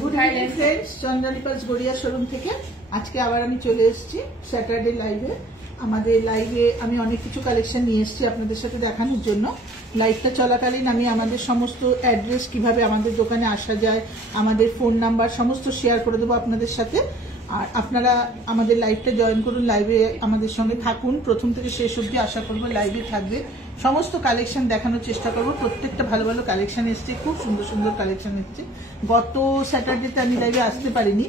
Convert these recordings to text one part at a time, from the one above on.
Good evening friends, Chandrani Pearls Garia showroom থেকে আজকে আবার আমি চলে এসেছি স্যাটারডে লাইভে। আমাদের লাইভে আমি অনেক কিছু কালেকশন নিয়ে এসেছি আপনাদের সাথে দেখানোর জন্য। লাইভটা চলাকালীন আমি আমাদের সমস্ত অ্যাড্রেস, কিভাবে আমাদের দোকানে আসা যায়, আমাদের ফোন নাম্বার সমস্ত শেয়ার করে দেবো আপনাদের সাথে। আর আপনারা আমাদের লাইভটা জয়েন করুন, লাইভে আমাদের সঙ্গে থাকুন, প্রথম থেকে শেষ অবধি আশা করবো লাইভে থাকবে। সমস্ত কালেকশন দেখানোর চেষ্টা করবো। প্রত্যেকটা ভালো ভালো কালেকশন এসছে, খুব সুন্দর সুন্দর কালেকশন এসছে। গত স্যাটারডেতে আমি লাইভে আসতে পারিনি,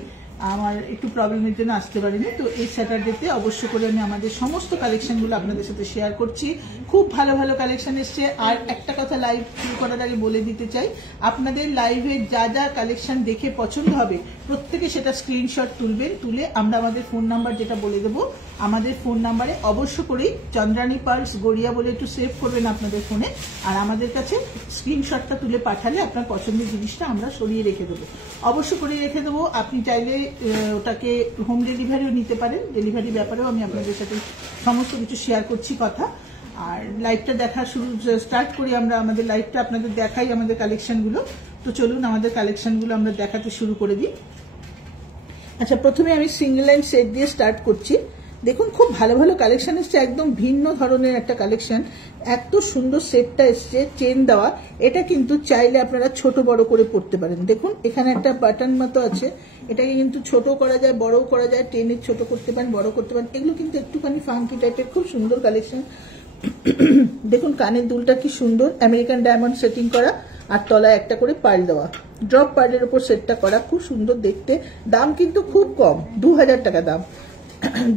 আমার একটু প্রবলেমের জন্য আসতে পারিনি। তো এই স্যাটারডেতে অবশ্য করে আমি আমাদের সমস্ত কালেকশনগুলো আপনাদের সাথে শেয়ার করছি। খুব ভালো ভালো কালেকশন এসছে। আর একটা কথা লাইভ শুরু করার আগে বলে দিতে চাই, আপনাদের লাইভে যা যা কালেকশন দেখে পছন্দ হবে প্রত্যেকে সেটা স্ক্রিনশট তুলবেন, তুলে আমরা আমাদের ফোন নাম্বার যেটা বলে দেবো, আমাদের ফোন নাম্বারে অবশ্য করেই চন্দ্রানী পার্স গড়িয়া বলে একটু সেভ করবেন আপনাদের ফোনে। আর আমাদের কাছে স্ক্রিনশটটা তুলে পাঠালে আপনার পছন্দের জিনিসটা আমরা সরিয়ে রেখে দেবো, অবশ্য করে রেখে দেবো। আপনি চাইলে ওটাকে হোম ডেলিভারিও নিতে পারেন, ডেলিভারি ব্যাপারেও আমি আপনাদের সাথে সমস্ত কিছু শেয়ার করছি কথা। আর লাইভটা দেখা স্টার্ট করি আমরা, আমাদের লাইভটা আপনাদের দেখাই আমাদের কালেকশনগুলো। তো চলুন আমাদের কালেকশনগুলো আমরা দেখাতে শুরু করে দিই। আচ্ছা, প্রথমে আমি সিঙ্গেল লাইন সেট দিয়ে স্টার্ট করছি। দেখুন খুব ভালো ভালো কালেকশন এসছে, একদম ভিন্ন ধরনের একটা কালেকশন। এত সুন্দর সেটটা এসছে, চেন দেওয়া। এটা কিন্তু চাইলে আপনারা ছোট বড় করে পড়তে পারেন। দেখুন এখানে একটা বাটন মতো আছে, এটাকে কিন্তু ছোট করা যায়, বড়ও করা যায়, টেনে ছোট করতে পারেন, বড় করতে পারেন। এগুলো কিন্তু একটুখানি ফাঙ্কি টাইপের, খুব সুন্দর কালেকশন। দেখুন কানের দুলটা কি সুন্দর, আমেরিকান ডায়মন্ড সেটিং করা, আর তলায় একটা করে পার্ল দেওয়া, ড্রপ পার্লের উপর সেটটা করা, খুব সুন্দর দেখতে। দাম কিন্তু খুব কম, 2000 টাকা দাম।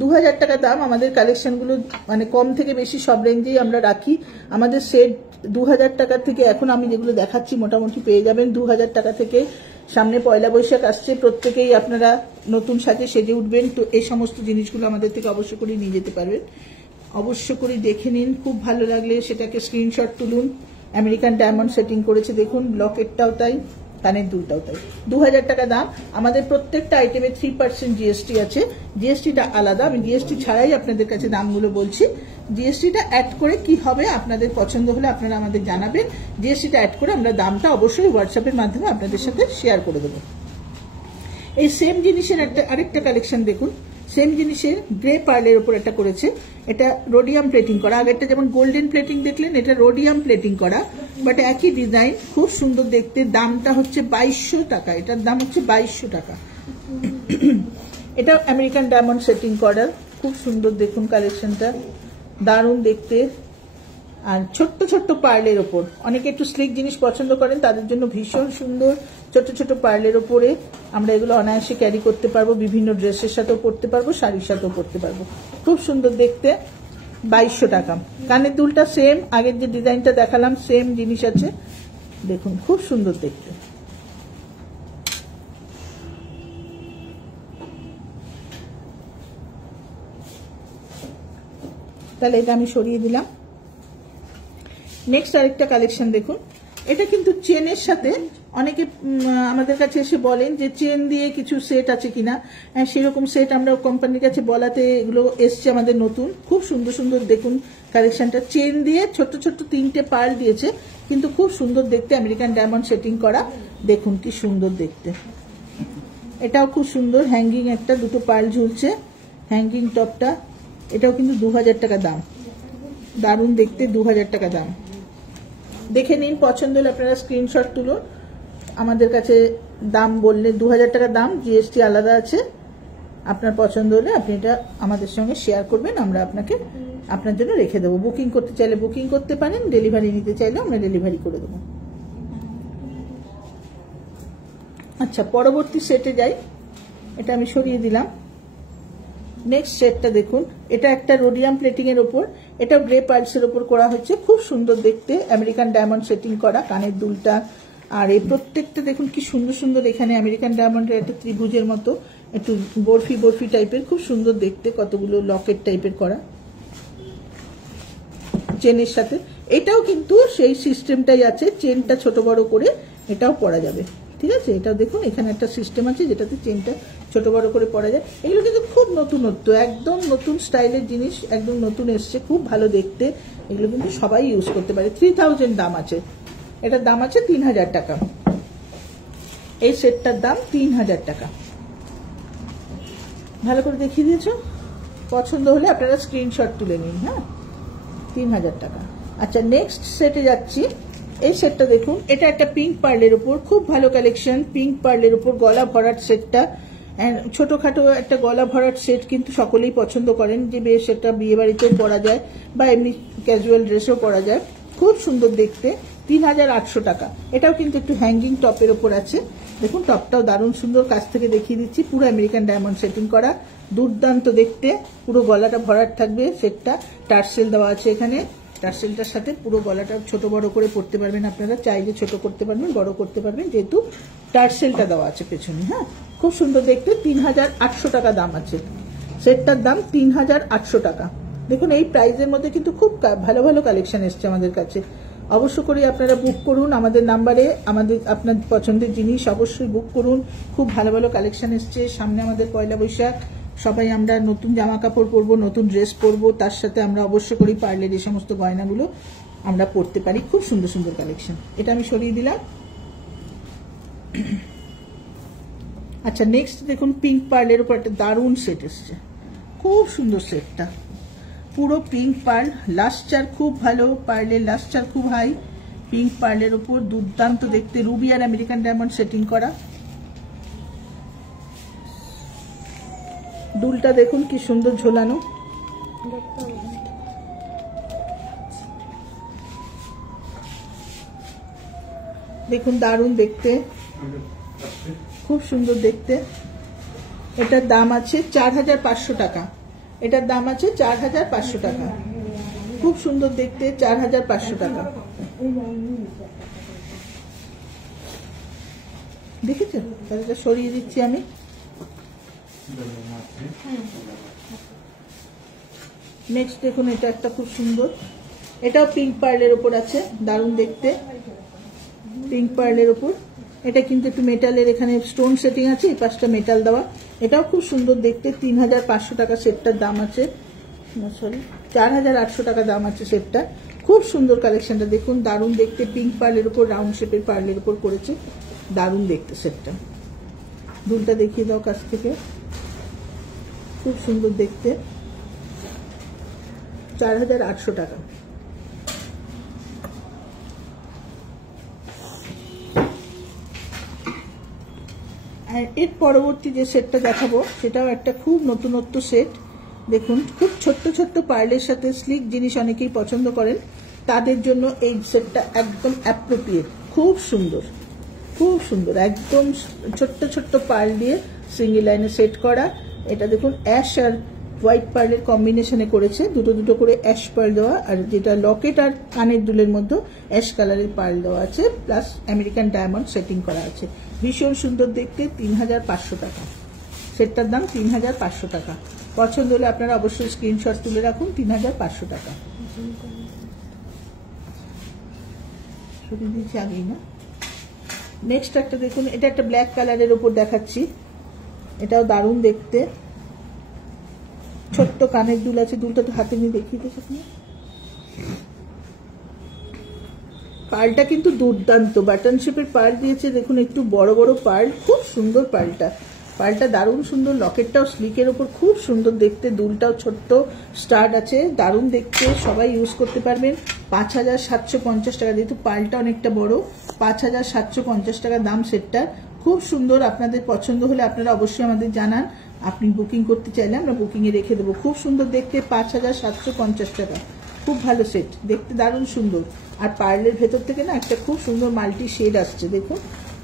2000 টাকা দাম। আমাদের কালেকশনগুলো মানে কম থেকে বেশি সব রেঞ্জেই আমরা রাখি। আমাদের সেট 2000 টাকা থেকে, এখন আমি যেগুলো দেখাচ্ছি মোটামুটি পেয়ে যাবেন 2000 টাকা থেকে। সামনে পয়লা বৈশাখ আসছে, প্রত্যেকেই আপনারা নতুন সাজে সেজে উঠবেন, তো এই সমস্ত জিনিসগুলো আমাদের থেকে অবশ্য করে নিয়ে যেতে পারবেন। অবশ্য করে দেখে নিন, খুব ভালো লাগলে সেটাকে স্ক্রিনশট তুলুন। আমেরিকান ডায়মন্ড সেটিং করেছে দেখুন, লকেটটাও তাই, কানের দুলটাও তাই। 2000 টাকা দাম। আমাদের প্রত্যেকটা আইটেমে 3% জিএসটি আছে, জিএসটিটা আলাদা। আমি জিএসটি ছাড়াই আপনাদের কাছে দামগুলো বলছি। জিএসটিটা অ্যাড করে কি হবে, আপনাদের পছন্দ হলে আপনারা আমাদের জানাবেন। জিএসটিটা অ্যাড করে আমরা দামটা অবশ্যই হোয়াটসঅ্যাপের মাধ্যমে আপনাদের সাথে শেয়ার করে দেবো। এই সেম জিনিসের আরেকটা কালেকশন দেখুন, সেম জিনিসের গ্রে পার্লের উপর একটা করেছে। এটা রোডিয়াম প্লেটিং করা, আগেরটা যেমন গোল্ডেন প্লেটিং দেখলেন, এটা রোডিয়াম প্লেটিং করা, বাট একই ডিজাইন, খুব সুন্দর দেখতে। দামটা হচ্ছে 2200 টাকা, এটার দাম হচ্ছে 2200 টাকা। এটা আমেরিকান ডায়মন্ড সেটিং করা, খুব সুন্দর দেখুন কালেকশনটা, দারুণ দেখতে। আর ছোট্ট ছোট্ট পার্লের ওপর, অনেকে একটু স্লিক জিনিস পছন্দ করেন, তাদের জন্য ভীষণ সুন্দর ছোট ছোট পার্লের ওপরে আমরা এগুলো অনায়াসে ক্যারি করতে পারবো, বিভিন্ন ড্রেসের সাথেও পরতে পারবো, শাড়ির সাথেও পরতে পারবো। খুব সুন্দর দেখতে, 2200 টাকা। কানের দুলটা সেম, আগের যে ডিজাইনটা দেখালাম সেম জিনিস আছে, দেখুন খুব সুন্দর দেখতে। তাহলে এটা আমি সরিয়ে দিলাম। নেক্সট আরেকটা কালেকশন দেখুন, এটা কিন্তু চেনের সাথে, অনেকে আমাদের কাছে এসে বলেন যে চেন দিয়ে কিছু সেট আছে কিনা। হ্যাঁ, সেরকম সেট আমরা কোম্পানির কাছে বলাতে এগুলো এসছে আমাদের নতুন, খুব সুন্দর সুন্দর দেখুন কালেকশনটা। চেন দিয়ে ছোট্ট ছোট্ট 3টে পার্ল দিয়েছে, কিন্তু খুব সুন্দর দেখতে, আমেরিকান ডায়মন্ড সেটিং করা, দেখুন কি সুন্দর দেখতে। এটাও খুব সুন্দর, হ্যাঙ্গিং একটা, দুটো পার্ল ঝুলছে, হ্যাঙ্গিং টপটা। এটাও কিন্তু 2000 টাকা দাম, দারুণ দেখতে, 2000 টাকা দাম। দেখে নিন, পছন্দ হলে আপনারা স্ক্রিনশট তুলুন। আমাদের কাছে দাম বললে 2000 টাকা দাম, জিএসটি আলাদা আছে। আপনার পছন্দ হলে আপনি এটা আমাদের সঙ্গে শেয়ার করবেন, আমরা আপনার জন্য রেখে দেবো। বুকিং করতে চাইলে বুকিং করতে পারেন, ডেলিভারি নিতে চাইলে আমরা ডেলিভারি করে দেবো। আচ্ছা, পরবর্তী সেটে যাই, এটা আমি সরিয়ে দিলাম। নেক্সট সেটটা দেখুন, এটা একটা রোডিয়াম প্লেটিং এর ওপর, এটা গ্রে পার্লসের ওপর করা হচ্ছে, খুব সুন্দর দেখতে, আমেরিকান ডায়মন্ড সেটিং করা, কানের দুলটা। আর এই প্রত্যেকটা দেখুন কি সুন্দর সুন্দর, এখানে আমেরিকান ডায়মন্ডের একটা ত্রিভুজের মতো, একটু বরফি বরফি টাইপের, খুব সুন্দর দেখতে, কতগুলো লকেট টাইপের করা চেনের সাথে। এটাও কিন্তু সেই সিস্টেমটাই আছে, চেনটা ছোট বড় করে এটাও পরা যাবে, ঠিক আছে। এটাও দেখুন, এখানে একটা সিস্টেম আছে যেটাতে চেনটা ছোট বড় করে পরা যায়। এগুলো কিন্তু খুব নতুনত্ব, একদম নতুন স্টাইলের জিনিস, একদম নতুন এসছে, খুব ভালো দেখতে। এগুলো কিন্তু সবাই ইউজ করতে পারে। 3000 দাম আছে, এটার দাম আছে 3000 টাকা। এই সেটটার দাম 3000 টাকা। ভালো করে দেখিয়ে দিয়েছো, পছন্দ হলে আপনারা স্ক্রিনশট তুলে নিন। হ্যাঁ, 3000 টাকা। আচ্ছা, নেক্সট সেটে যাচ্ছি। এই সেটটা দেখুন, এটা একটা পিঙ্ক পার্লের উপর খুব ভালো কালেকশন। পিঙ্ক পার্লের উপর গলা ভরাট সেটটা, ছোটখাটো একটা গলা ভরাট সেট কিন্তু সকলেই পছন্দ করেন, যে বেশ একটা বিয়ে বাড়িতেও পরা যায় বা এমনি ক্যাজুয়াল ড্রেসও পরা যায়, খুব সুন্দর দেখতে। 3800 টাকা। এটাও কিন্তু একটু হ্যাঙ্গিং টপের ওপর আছে। দেখুন টপটাও দারুণ সুন্দর, কাছ থেকে দেখিয়ে দিচ্ছি। পুরো আমেরিকান ডায়মন্ড সেটিং করা, দুর্দান্ত দেখতে। পুরো গলাটা ভরাট থাকবে সেটটা, টার্সেল দেওয়া আছে এখানে। টার্সেলটার সাথে পুরো গলাটা ছোট বড় করে পরতে পারবেন আপনারা, চাইলে ছোট করতে পারবেন, বড় করতে পারবেন, যেহেতু টার্সেলটা দেওয়া আছে পেছনে। হ্যাঁ, খুব সুন্দর দেখতে। 3800 টাকা দাম আছে সেটটার দাম, 3800 টাকা। দেখুন এই প্রাইজের মধ্যে কিন্তু খুব ভালো ভালো কালেকশন এসছে আমাদের কাছে। অবশ্য করে আপনারা বুক করুন আমাদের নাম্বারে, আপনার পছন্দের জিনিস অবশ্যই বুক করুন। খুব ভালো ভালো কালেকশন এসছে। সামনে আমাদের পয়লা বৈশাখ, সবাই আমরা নতুন জামা কাপড় পরবো, নতুন ড্রেস পরবো, তার সাথে আমরা অবশ্য করি পার্লের এই সমস্ত গয়নাগুলো আমরা পরতে পারি। খুব সুন্দর সুন্দর কালেকশন। এটা আমি সরিয়ে দিলাম। আচ্ছা, নেক্সট দেখুন, পিঙ্ক পার্লের উপর একটা দারুণ সেট এসছে, খুব সুন্দর সেটটা। পুরো পিঙ্ক পার্ল, লাস্টার খুব ভালো, পার্লের লাস্টার খুব হাই। পিঙ্ক পার্লের উপর দুর্দান্ত দেখতে, রুবি আর আমেরিকান ডায়মন্ড সেটিং করা। দুলটা দেখুন কি সুন্দর ঝোলানো, দেখুন দারুণ দেখতে, খুব সুন্দর দেখতে। এটার দাম আছে 4500 টাকা। এটার দাম আছে 4500 টাকা। খুব সুন্দর দেখতে, 4500 টাকা। দেখেছো? তাহলে সরিয়ে দিচ্ছি আমি। নেক্সট দেখুন, এটা একটা খুব সুন্দর, এটাও পিঙ্ক পার্লের উপর আছে, দারুণ দেখতে। পিঙ্ক পার্লের উপর এটা কিন্তু একটু মেটালের, এখানে স্টোন সেটিং আছে, এই পাশটা মেটাল দেওয়া। এটাও খুব সুন্দর দেখতে। 3500 টাকা সেটটার দাম আছে, সরি 4800 টাকা দাম আছে সেটটা। খুব সুন্দর কালেকশনটা দেখুন, দারুণ দেখতে। পিঙ্ক পার্লের উপর রাউন্ড শেপের পার্লের উপর করেছে, দারুণ দেখতে সেটটা। দুলটা দেখিয়ে দাও কাছ থেকে, খুব সুন্দর দেখতে। 4800 টাকা। আর এর পরবর্তী যে সেটটা দেখাবো সেটাও একটা খুব নতুনত্ব সেট। দেখুন, খুব ছোট্ট ছোট্ট পার্লের সাথে স্লিক জিনিস অনেকেই পছন্দ করেন, তাদের জন্য এই সেটটা একদম অ্যাপ্রোপ্রিয়েট। খুব সুন্দর, খুব সুন্দর, একদম ছোট্ট ছোট্ট পার্ল দিয়ে সিঙ্গেল লাইনে সেট করা। এটা দেখুন অ্যাশ আর হোয়াইট পার্লের কম্বিনেশনে করেছে, দুটো দুটো করে অ্যাশ পার্ল দেওয়া, আর যেটা লকেট আর কানের দুলের মধ্যে অ্যাশ কালারের পার্ল দেওয়া আছে, প্লাস আমেরিকান ডায়মন্ড সেটিং করা আছে। ভীষণ সুন্দর দেখতে। 3500 টাকা সেটটার দাম, 3500 টাকা। পছন্দ হলে আপনারা অবশ্যই স্ক্রিনশট তুলে রাখুন। 3500 টাকা। সরিয়ে দিয়েছি আগেই না। নেক্সট একটা দেখুন, এটা একটা ব্ল্যাক কালারের উপর দেখাচ্ছি, এটাও দারুণ দেখতে। ছোট্ট কানের দুল আছে, দুলটা তো হাতে নিয়ে দেখিয়ে দিয়েছে। পার্লটা কিন্তু দুর্দান্ত, বাটন শেপের পার্ল দিয়েছে দেখুন, একটু বড় বড় পার্ল, খুব সুন্দর পার্লটা। পার্লটা দারুণ সুন্দর, লকেটটাও স্লিকের ওপর খুব সুন্দর দেখতে, দুলটাও ছোট্ট স্টার্ট আছে, দারুণ দেখতে, সবাই ইউজ করতে পারবেন। 5750 টাকা, যেহেতু পার্লটা অনেকটা বড়, 5750 টাকা দাম সেটটা। খুব সুন্দর, আপনাদের পছন্দ হলে আপনারা অবশ্যই আমাদের জানান। আপনি বুকিং করতে চাইলে আমরা বুকিংয়ে রেখে দেবো। খুব সুন্দর দেখতে, 5750 টাকা। খুব ভালো সেট, দেখতে দারুণ সুন্দর। আর পার্লের ভেতর থেকে না একটা খুব সুন্দর মাল্টি শেড আসছে, দেখুন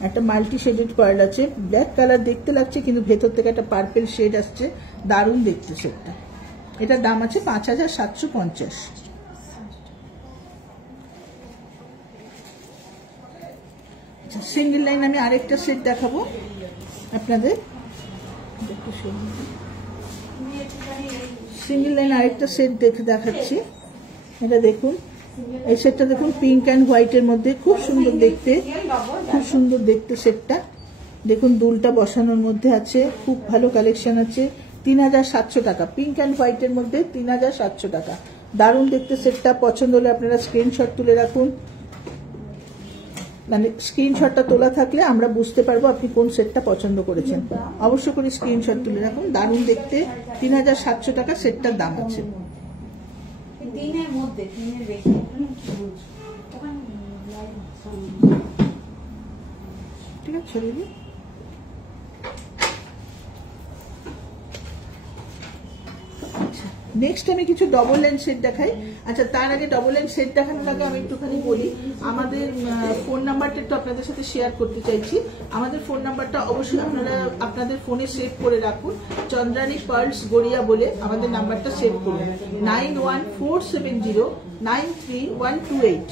একটা মাল্টি শেডেড পার্ল আছে, ব্ল্যাক কালার দেখতে লাগছে কিন্তু ভেতর থেকে একটা পার্পেল শেড আসছে, দারুণ দেখতে সেটটা। এটার দাম আছে 5750। সিঙ্গেল লাইন আমি আরেকটা সেট দেখাবো আপনাদের। সিঙ্গেল লাইন আরেকটা সেট দেখাচ্ছি, এটা দেখুন। এই সেটটা দেখুন, পিঙ্ক অ্যান্ড হোয়াইটের মধ্যে খুব সুন্দর দেখতে, খুব সুন্দর দেখতে সেটটা। দেখুন দুলটা বসানোর মধ্যে আছে, খুব ভালো কালেকশন আছে। 3700 টাকা, পিঙ্ক অ্যান্ড হোয়াইটের মধ্যে 3700 টাকা। দারুণ দেখতে সেটটা। পছন্দ হলে আপনারা স্ক্রিনশট তুলে রাখুন। মানে স্ক্রিনশটটা তোলা থাকলে আমরা বুঝতে পারবো আপনি কোন সেটটা পছন্দ করেছেন। অবশ্য করে স্ক্রিনশট তুলে রাখুন। দারুণ দেখতে, 3700 টাকা সেটটার দাম আছে। ঠিক আছে, নেক্সট আমি কিছু ডবল লাইন সেট দেখাই। আচ্ছা, তার আগে ডবল লাইন সেট দেখানোর আগে আমি একটুখানি বলি, আমাদের ফোন নাম্বারটা একটু আপনাদের সাথে শেয়ার করতে চাইছি। আমাদের ফোন নাম্বারটা অবশ্যই আপনারা আপনাদের ফোনে সেভ করে রাখুন। চন্দ্রানী পার্লস গড়িয়া বলে আমাদের নাম্বারটা সেভ করুন। 9147093128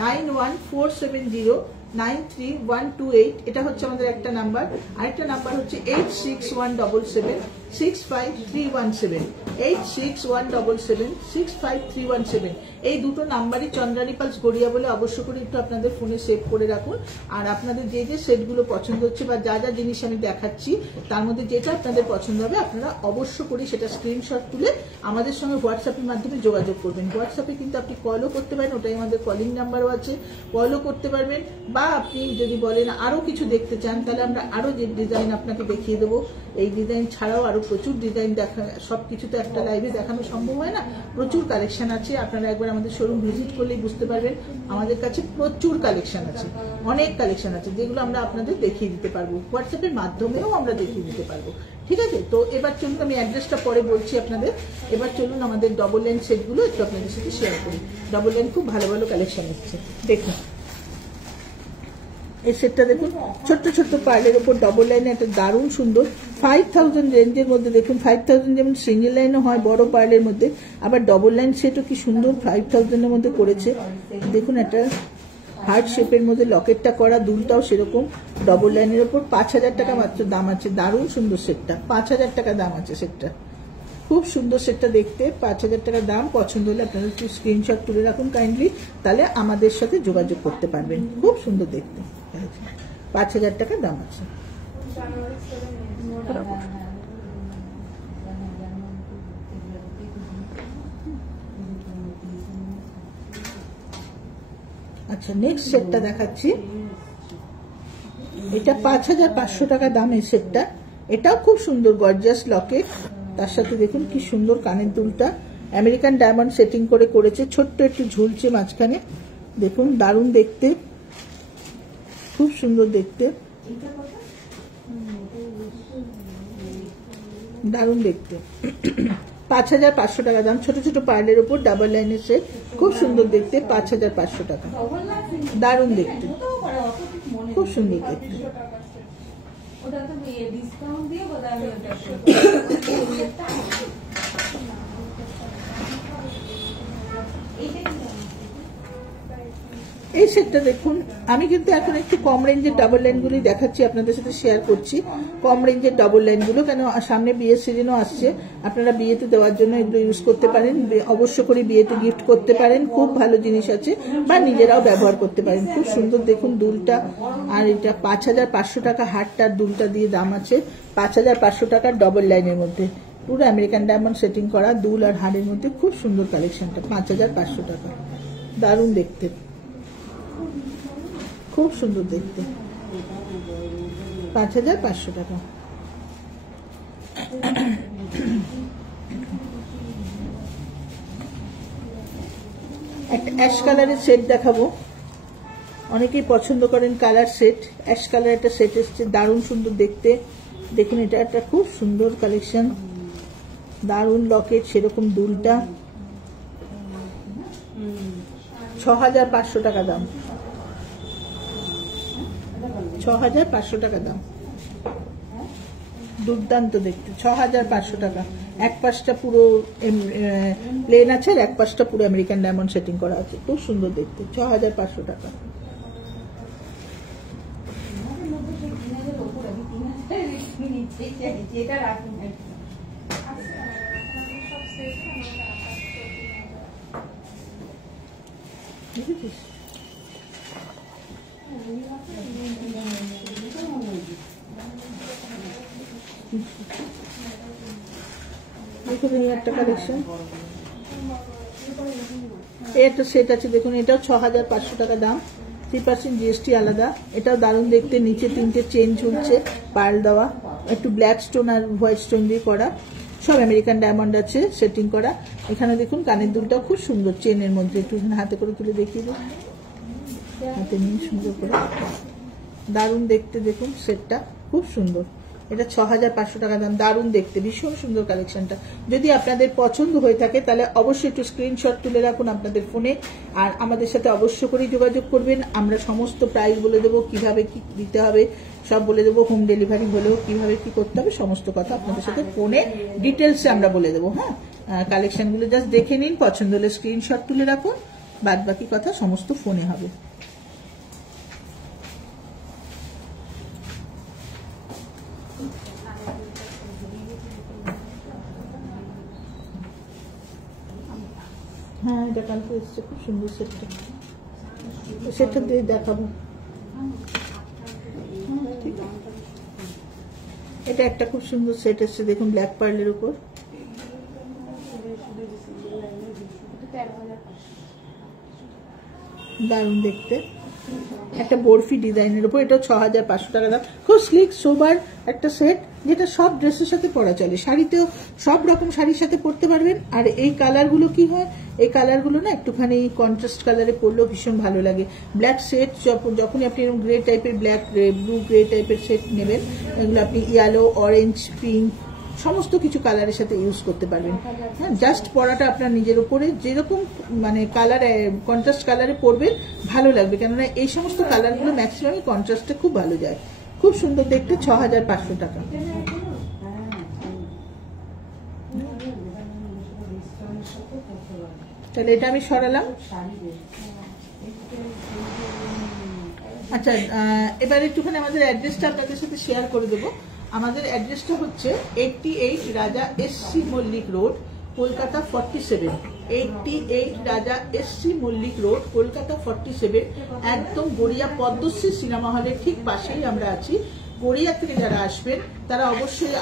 9147093128। এটা হচ্ছে আমাদের একটা নাম্বার। আরেকটা নাম্বার হচ্ছে 8617765317 8617765317। এই দুটো নাম্বারই চন্দ্রানী পালস গড়িয়া বলে অবশ্য করে একটু আপনাদের ফোনে সেভ করে রাখুন। আর আপনাদের যে যে সেটগুলো পছন্দ হচ্ছে বা যা যা জিনিস আমি দেখাচ্ছি তার মধ্যে যেটা আপনাদের পছন্দ হবে আপনারা অবশ্য করে সেটা স্ক্রিনশট তুলে আমাদের সঙ্গে হোয়াটসঅ্যাপের মাধ্যমে যোগাযোগ করবেন। হোয়াটসঅ্যাপে কিন্তু আপনি কলও করতে পারেন, ওটাই আমাদের কলিং নাম্বারও আছে, কলও করতে পারবেন। বা আপনি যদি বলেন আরো কিছু দেখতে চান তাহলে আমরা আরো যে ডিজাইন আপনাকে দেখিয়ে দেবো। এই ডিজাইন ছাড়াও আরো প্রচুর ডিজাইন দেখা, সবকিছু তো একটা লাইভে দেখানো সম্ভব হয় না। প্রচুর কালেকশন আছে, আপনারা একবার আমাদের শোরুম ভিজিট করলেই বুঝতে পারবেন আমাদের কাছে প্রচুর কালেকশন আছে, অনেক কালেকশন আছে যেগুলো আমরা আপনাদের দেখিয়ে দিতে পারবো। হোয়াটসঅ্যাপের মাধ্যমেও আমরা দেখিয়ে দিতে পারবো। ঠিক আছে, তো এবার চলুন, আমি অ্যাড্রেসটা পরে বলছি আপনাদের। এবার চলুন আমাদের ডবল লাইন সেটগুলো একটু আপনাদের সাথে শেয়ার করি। ডবল লাইন খুব ভালো ভালো কালেকশন এসছে, দেখুন এই সেটটা দেখুন, ছোট্ট ছোট্ট পার্লের ওপর ডবল লাইনে একটা দারুণ সুন্দর 5000 রেঞ্জের মধ্যে। দেখুন 5000 যেমন সিঙ্গেল লাইনও হয় বড় পার্লের মধ্যে, আবার ডবল লাইন সেটও কি সুন্দর 5000 এর মধ্যে করেছে। দেখুন একটা হার্ট শেপের মধ্যে লকেটটা করা, দুলটাও সেরকম। ডবল লাইনের ওপর 5000 টাকা মাত্র দাম আছে। দারুণ সুন্দর সেটটা, 5000 টাকা দাম আছে সেটটা। খুব সুন্দর সেটটা দেখতে, 5000 টাকা দাম। পছন্দ হলে আপনারা একটু স্ক্রিনশট তুলে রাখুন কাইন্ডলি, তাহলে আমাদের সাথে যোগাযোগ করতে পারবেন। খুব সুন্দর দেখতে, 5000 টাকা দাম আছে। আচ্ছা, নেক্সট সেটটা দেখাচ্ছি। এটা 5500 টাকা দাম এই সেটটা। এটাও খুব সুন্দর গর্জিয়াস লকেট, তার সাথে দেখুন কি সুন্দর কানের দুলটা আমেরিকান ডায়মন্ড সেটিং করে করেছে, ছোট্ট একটু ঝুলছে মাঝখানে। দেখুন দারুণ দেখতে, খুব সুন্দর দেখতে, দারুণ দেখতে। 5500 টাকা দাম। ছোট ছোট পার্লের উপর ডাবল লাইনের সেট, খুব সুন্দর দেখতে, 5500 টাকা। দারুণ দেখতে, খুব সুন্দর দেখতে। এই সেটটা দেখুন, আমি কিন্তু এখন একটু কম রেঞ্জের ডাবল লাইনগুলি দেখাচ্ছি, আপনাদের সাথে শেয়ার করছি কম রেঞ্জের ডাবল লাইনগুলো। কেন সামনে বিয়ের সিজনও আসছে, আপনারা বিয়েতে দেওয়ার জন্য এগুলো ইউজ করতে পারেন। অবশ্য করে বিয়েতে গিফট করতে পারেন, খুব ভালো জিনিস আছে, বা নিজেরাও ব্যবহার করতে পারেন। খুব সুন্দর দেখুন দুলটা। আর এটা 5500 টাকা হারটার দুলটা দিয়ে দাম আছে। 5500 টাকার ডবল লাইনের মধ্যে পুরো আমেরিকান ডায়মন্ড সেটিং করা দুল আর হারের মধ্যে খুব সুন্দর কালেকশনটা। 5500 টাকা, দারুণ দেখতে, খুব সুন্দর দেখতে। 5500 টাকা। একটা অ্যাশ কালারের সেট দেখাবো, অনেকেই পছন্দ করেন কালার সেট। অ্যাশ কালার একটা সেট এসছে, দারুণ সুন্দর দেখতে। দেখুন এটা একটা খুব সুন্দর কালেকশন, দারুণ লকেট, সেরকম দুলটা। 6500 টাকা দাম। 6500 টাকা দাম, দুর্দান্ত দেখতে। 6500 টাকা। এক পাশটা পুরো প্লেন আছে আর এক পাশটা পুরো আমেরিকান ডায়মন্ড সেটিং করা আছে, খুব সুন্দর দেখতে। 6500 টাকা। একটা কালেকশন, একটা সেট আছে দেখুন, এটাও 6500 টাকা দাম। 3% GST আলাদা। এটাও দারুণ দেখতে, নিচে 3টে চেন ঝুলছে পার্ল দেওয়া, একটু ব্ল্যাক স্টোন আর হোয়াইট স্টোন দিয়ে করা, সব আমেরিকান ডায়মন্ড আছে সেটিং করা। এখানে দেখুন কানের দুলটাও খুব সুন্দর চেনের মধ্যে, একটু হাতে করে তুলে দেখিয়ে দিন, হাতে নিয়ে সুন্দর করে, দারুণ দেখতে। দেখুন সেটটা খুব সুন্দর, এটা 6500 টাকা দাম, দারুণ দেখতে, ভীষণ সুন্দর কালেকশনটা। যদি আপনাদের পছন্দ হয়ে থাকে তাহলে অবশ্যই একটু স্ক্রিনশট তুলে রাখুন আপনাদের ফোনে, আর আমাদের সাথে অবশ্য করেই যোগাযোগ করবেন। আমরা সমস্ত প্রাইস বলে দেবো, কিভাবে কি দিতে হবে সব বলে দেবো, হোম ডেলিভারি হলেও কিভাবে কি করতে হবে সমস্ত কথা আপনাদের সাথে ফোনে ডিটেলসে আমরা বলে দেবো। হ্যাঁ, কালেকশনগুলো জাস্ট দেখে নিন, পছন্দ হলে স্ক্রিনশট তুলে রাখুন, বাদ বাকি কথা সমস্ত ফোনে হবে। হ্যাঁ, এটা কালকে এসছে, খুব সুন্দর সেটটা, সেটটা দিয়ে দেখাবো। ঠিক আছে, এটা একটা খুব সুন্দর সেট এসছে, দেখুন ব্ল্যাক পার্লের উপর, দারুণ দেখতে, একটা বরফি ডিজাইনের উপর, এটা 6500 টাকা দাম। খুব স্লিক সোবার একটা সেট, যেটা সব ড্রেসের সাথে পরা চলে, শাড়িতেও সব রকম শাড়ির সাথে পরতে পারবেন। আর এই কালারগুলো কি হয়, এই কালারগুলো না একটুখানি কন্ট্রাস্ট কালারে পরলেও ভীষণ ভালো লাগে। ব্ল্যাক সেট যখনই আপনি এরকম গ্রে টাইপের, ব্ল্যাক ব্লু গ্রে টাইপের সেট নেবেন, এগুলো আপনি ইয়েলো, অরেঞ্জ, পিঙ্ক সমস্ত কিছু কালারের সাথে ইউজ করতে পারবেন। হ্যাঁ, জাস্ট পরাটা আপনার নিজের উপরে যেরকম মানে কালার কন্ট্রাস্ট কালারে পরবেন ভালো লাগবে, কেননা এই সমস্ত কালারগুলো ম্যাক্সিমামই কন্ট্রাস্টে খুব ভালো যায়, খুব সুন্দর দেখতে, 6500 টাকা। তাহলে এটা আমি সরালাম। আচ্ছা, এবার একটুখানি আমাদের অ্যাড্রেসটা আপনাদের সাথে শেয়ার করে দেবো। আমাদের অ্যাড্রেসটা হচ্ছে 88 রাজা SC মল্লিক রোড, কলকাতা 47। 88 রাজা SC মল্লিক রোড, কলকাতা 47, একদম গড়িয়া পদ্মশ্রী সিনেমা হলের ঠিক পাশেই আমরা আছি। গড়িয়া থেকে যারা আসবেন তারা অবশ্যই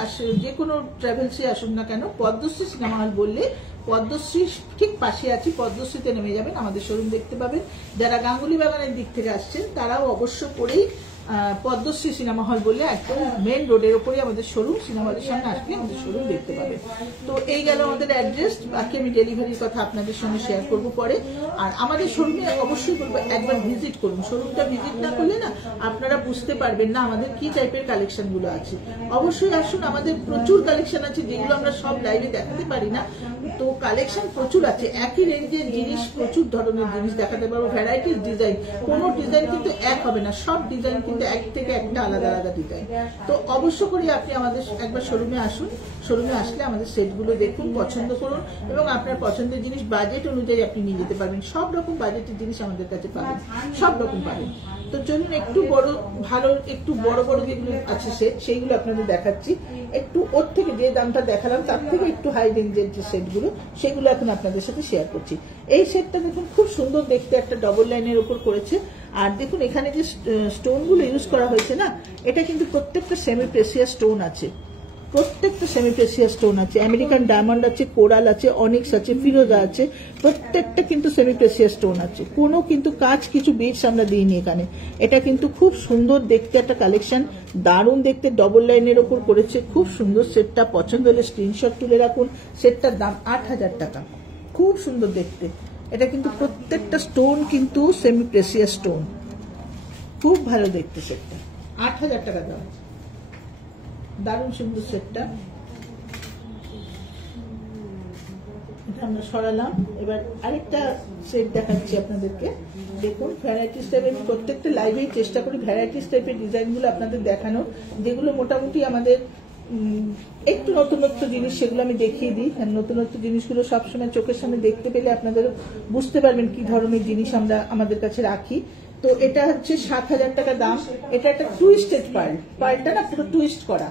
যে কোনো ট্রাভেলসে আসুন না কেন, পদ্মশ্রী সিনেমা হল বললে পদ্মশ্রী ঠিক পাশে আছি, পদ্মশ্রীতে নেমে যাবেন, আমাদের শোরুম দেখতে পাবেন। যারা গাঙ্গুলি বাগানের দিক থেকে আসছেন তারাও অবশ্য করেই পদ্মশ্রী সিনেমা হল বললে একদম মেন রোডের উপরে আমাদের শোরুম, সিনেমা হলের সামনে আসলে আমাদের শোরুম দেখতে পাবেন। তো এই গেল আমাদের অ্যাড্রেস, বাকি আমি ডেলিভারির কথা আপনাদের সঙ্গে শেয়ার করব পরে। আর আমাদের শোরুমে অবশ্যই বলবো একবার ভিজিট করুন, শোরুমটা ভিজিট না করলে না আপনারা বুঝতে পারবেন না আমাদের কি টাইপের কালেকশন গুলো আছে। অবশ্যই আসুন, আমাদের প্রচুর কালেকশন আছে যেগুলো আমরা সব লাইভে দেখাতে পারি না, তো কালেকশন প্রচুর আছে, একই রেঞ্জের জিনিস, প্রচুর ধরনের জিনিস দেখাতে পারবো, ভ্যারাইটিস ডিজাইন, কোনো ডিজাইন কিন্তু এক হবে না, সব ডিজাইন কিন্তু এক থেকে একটা আলাদা আলাদা ডিজাইন। তো অবশ্য করে আপনি আমাদের একবার শোরুমে আসুন, শোরুমে আসলে আমাদের সেটগুলো দেখুন, পছন্দ করুন, এবং আপনার পছন্দের জিনিস বাজেট অনুযায়ী আপনি নিয়ে যেতে পারবেন। সব রকম বাজেটের জিনিস আমাদের কাছে পাবেন, সব রকম পাবেন। তো চলুন একটু বড় ভালো, একটু বড় বড় যেগুলো আছে সেট সেইগুলো আপনাদের দেখাচ্ছি। একটু ওর থেকে যে দামটা দেখালাম তার থেকে একটু হাই রেঞ্জের যে সেটগুলো সেগুলো এখন আপনাদের সাথে শেয়ার করছি। এই সেটটা দেখুন খুব সুন্দর দেখতে, একটা ডবল লাইনের উপর করেছে। আর দেখুন এখানে যে স্টোনগুলো ইউজ করা হয়েছে না, এটা কিন্তু প্রত্যেকটা সেমি প্রেসিয়াস স্টোন আছে, প্রত্যেকটা সেমি প্রেসিয়াস স্টোন আছে, আমেরিকান ডায়মন্ড আছে, কোরাল আছে, অনিক্স আছে, ফিরোজা আছে, প্রত্যেকটা কিন্তু সেমি প্রেসিয়াস স্টোন আছে, কোনো কিন্তু কাজ কিছু বিটস আমরা দিইনি এখানে। এটা কিন্তু খুব সুন্দর দেখতে একটা কালেকশন, দারুণ দেখতে, ডবল লাইনের ওপর করেছে, খুব সুন্দর। সেটটা পছন্দ হলে স্ক্রিনশট তুলে রাখুন। সেটটার দাম 8000 টাকা, খুব সুন্দর দেখতে। এটা কিন্তু প্রত্যেকটা স্টোন কিন্তু সেমি প্রেসিয়াস স্টোন, খুব ভালো দেখতে। সেটটা 8000 টাকা দাম, দারুণ সুন্দর সেটটা। এটা আমরা সরালাম। এবার আরেকটা সেট দেখাচ্ছি আপনাদেরকে। দেখুন ভ্যারাইটিস টাইপের, প্রত্যেকটা লাইভেই চেষ্টা করি ভ্যারাইটিস টাইপের ডিজাইনগুলো আপনাদের দেখানোর, যেগুলো মোটামুটি আমাদের একটু নতুনত্ব জিনিস সেগুলো আমি দেখিয়ে দিই। নতুনত্ব জিনিসগুলো সবসময় চোখের সামনে দেখতে পেলে আপনাদের বুঝতে পারবেন কি ধরনের জিনিস আমরা আমাদের কাছে রাখি। তো এটা হচ্ছে 7000 টাকা দাম। এটা একটা টুইস্টেড পার্ল, পার্লটা না পুরো টুইস্ট করা,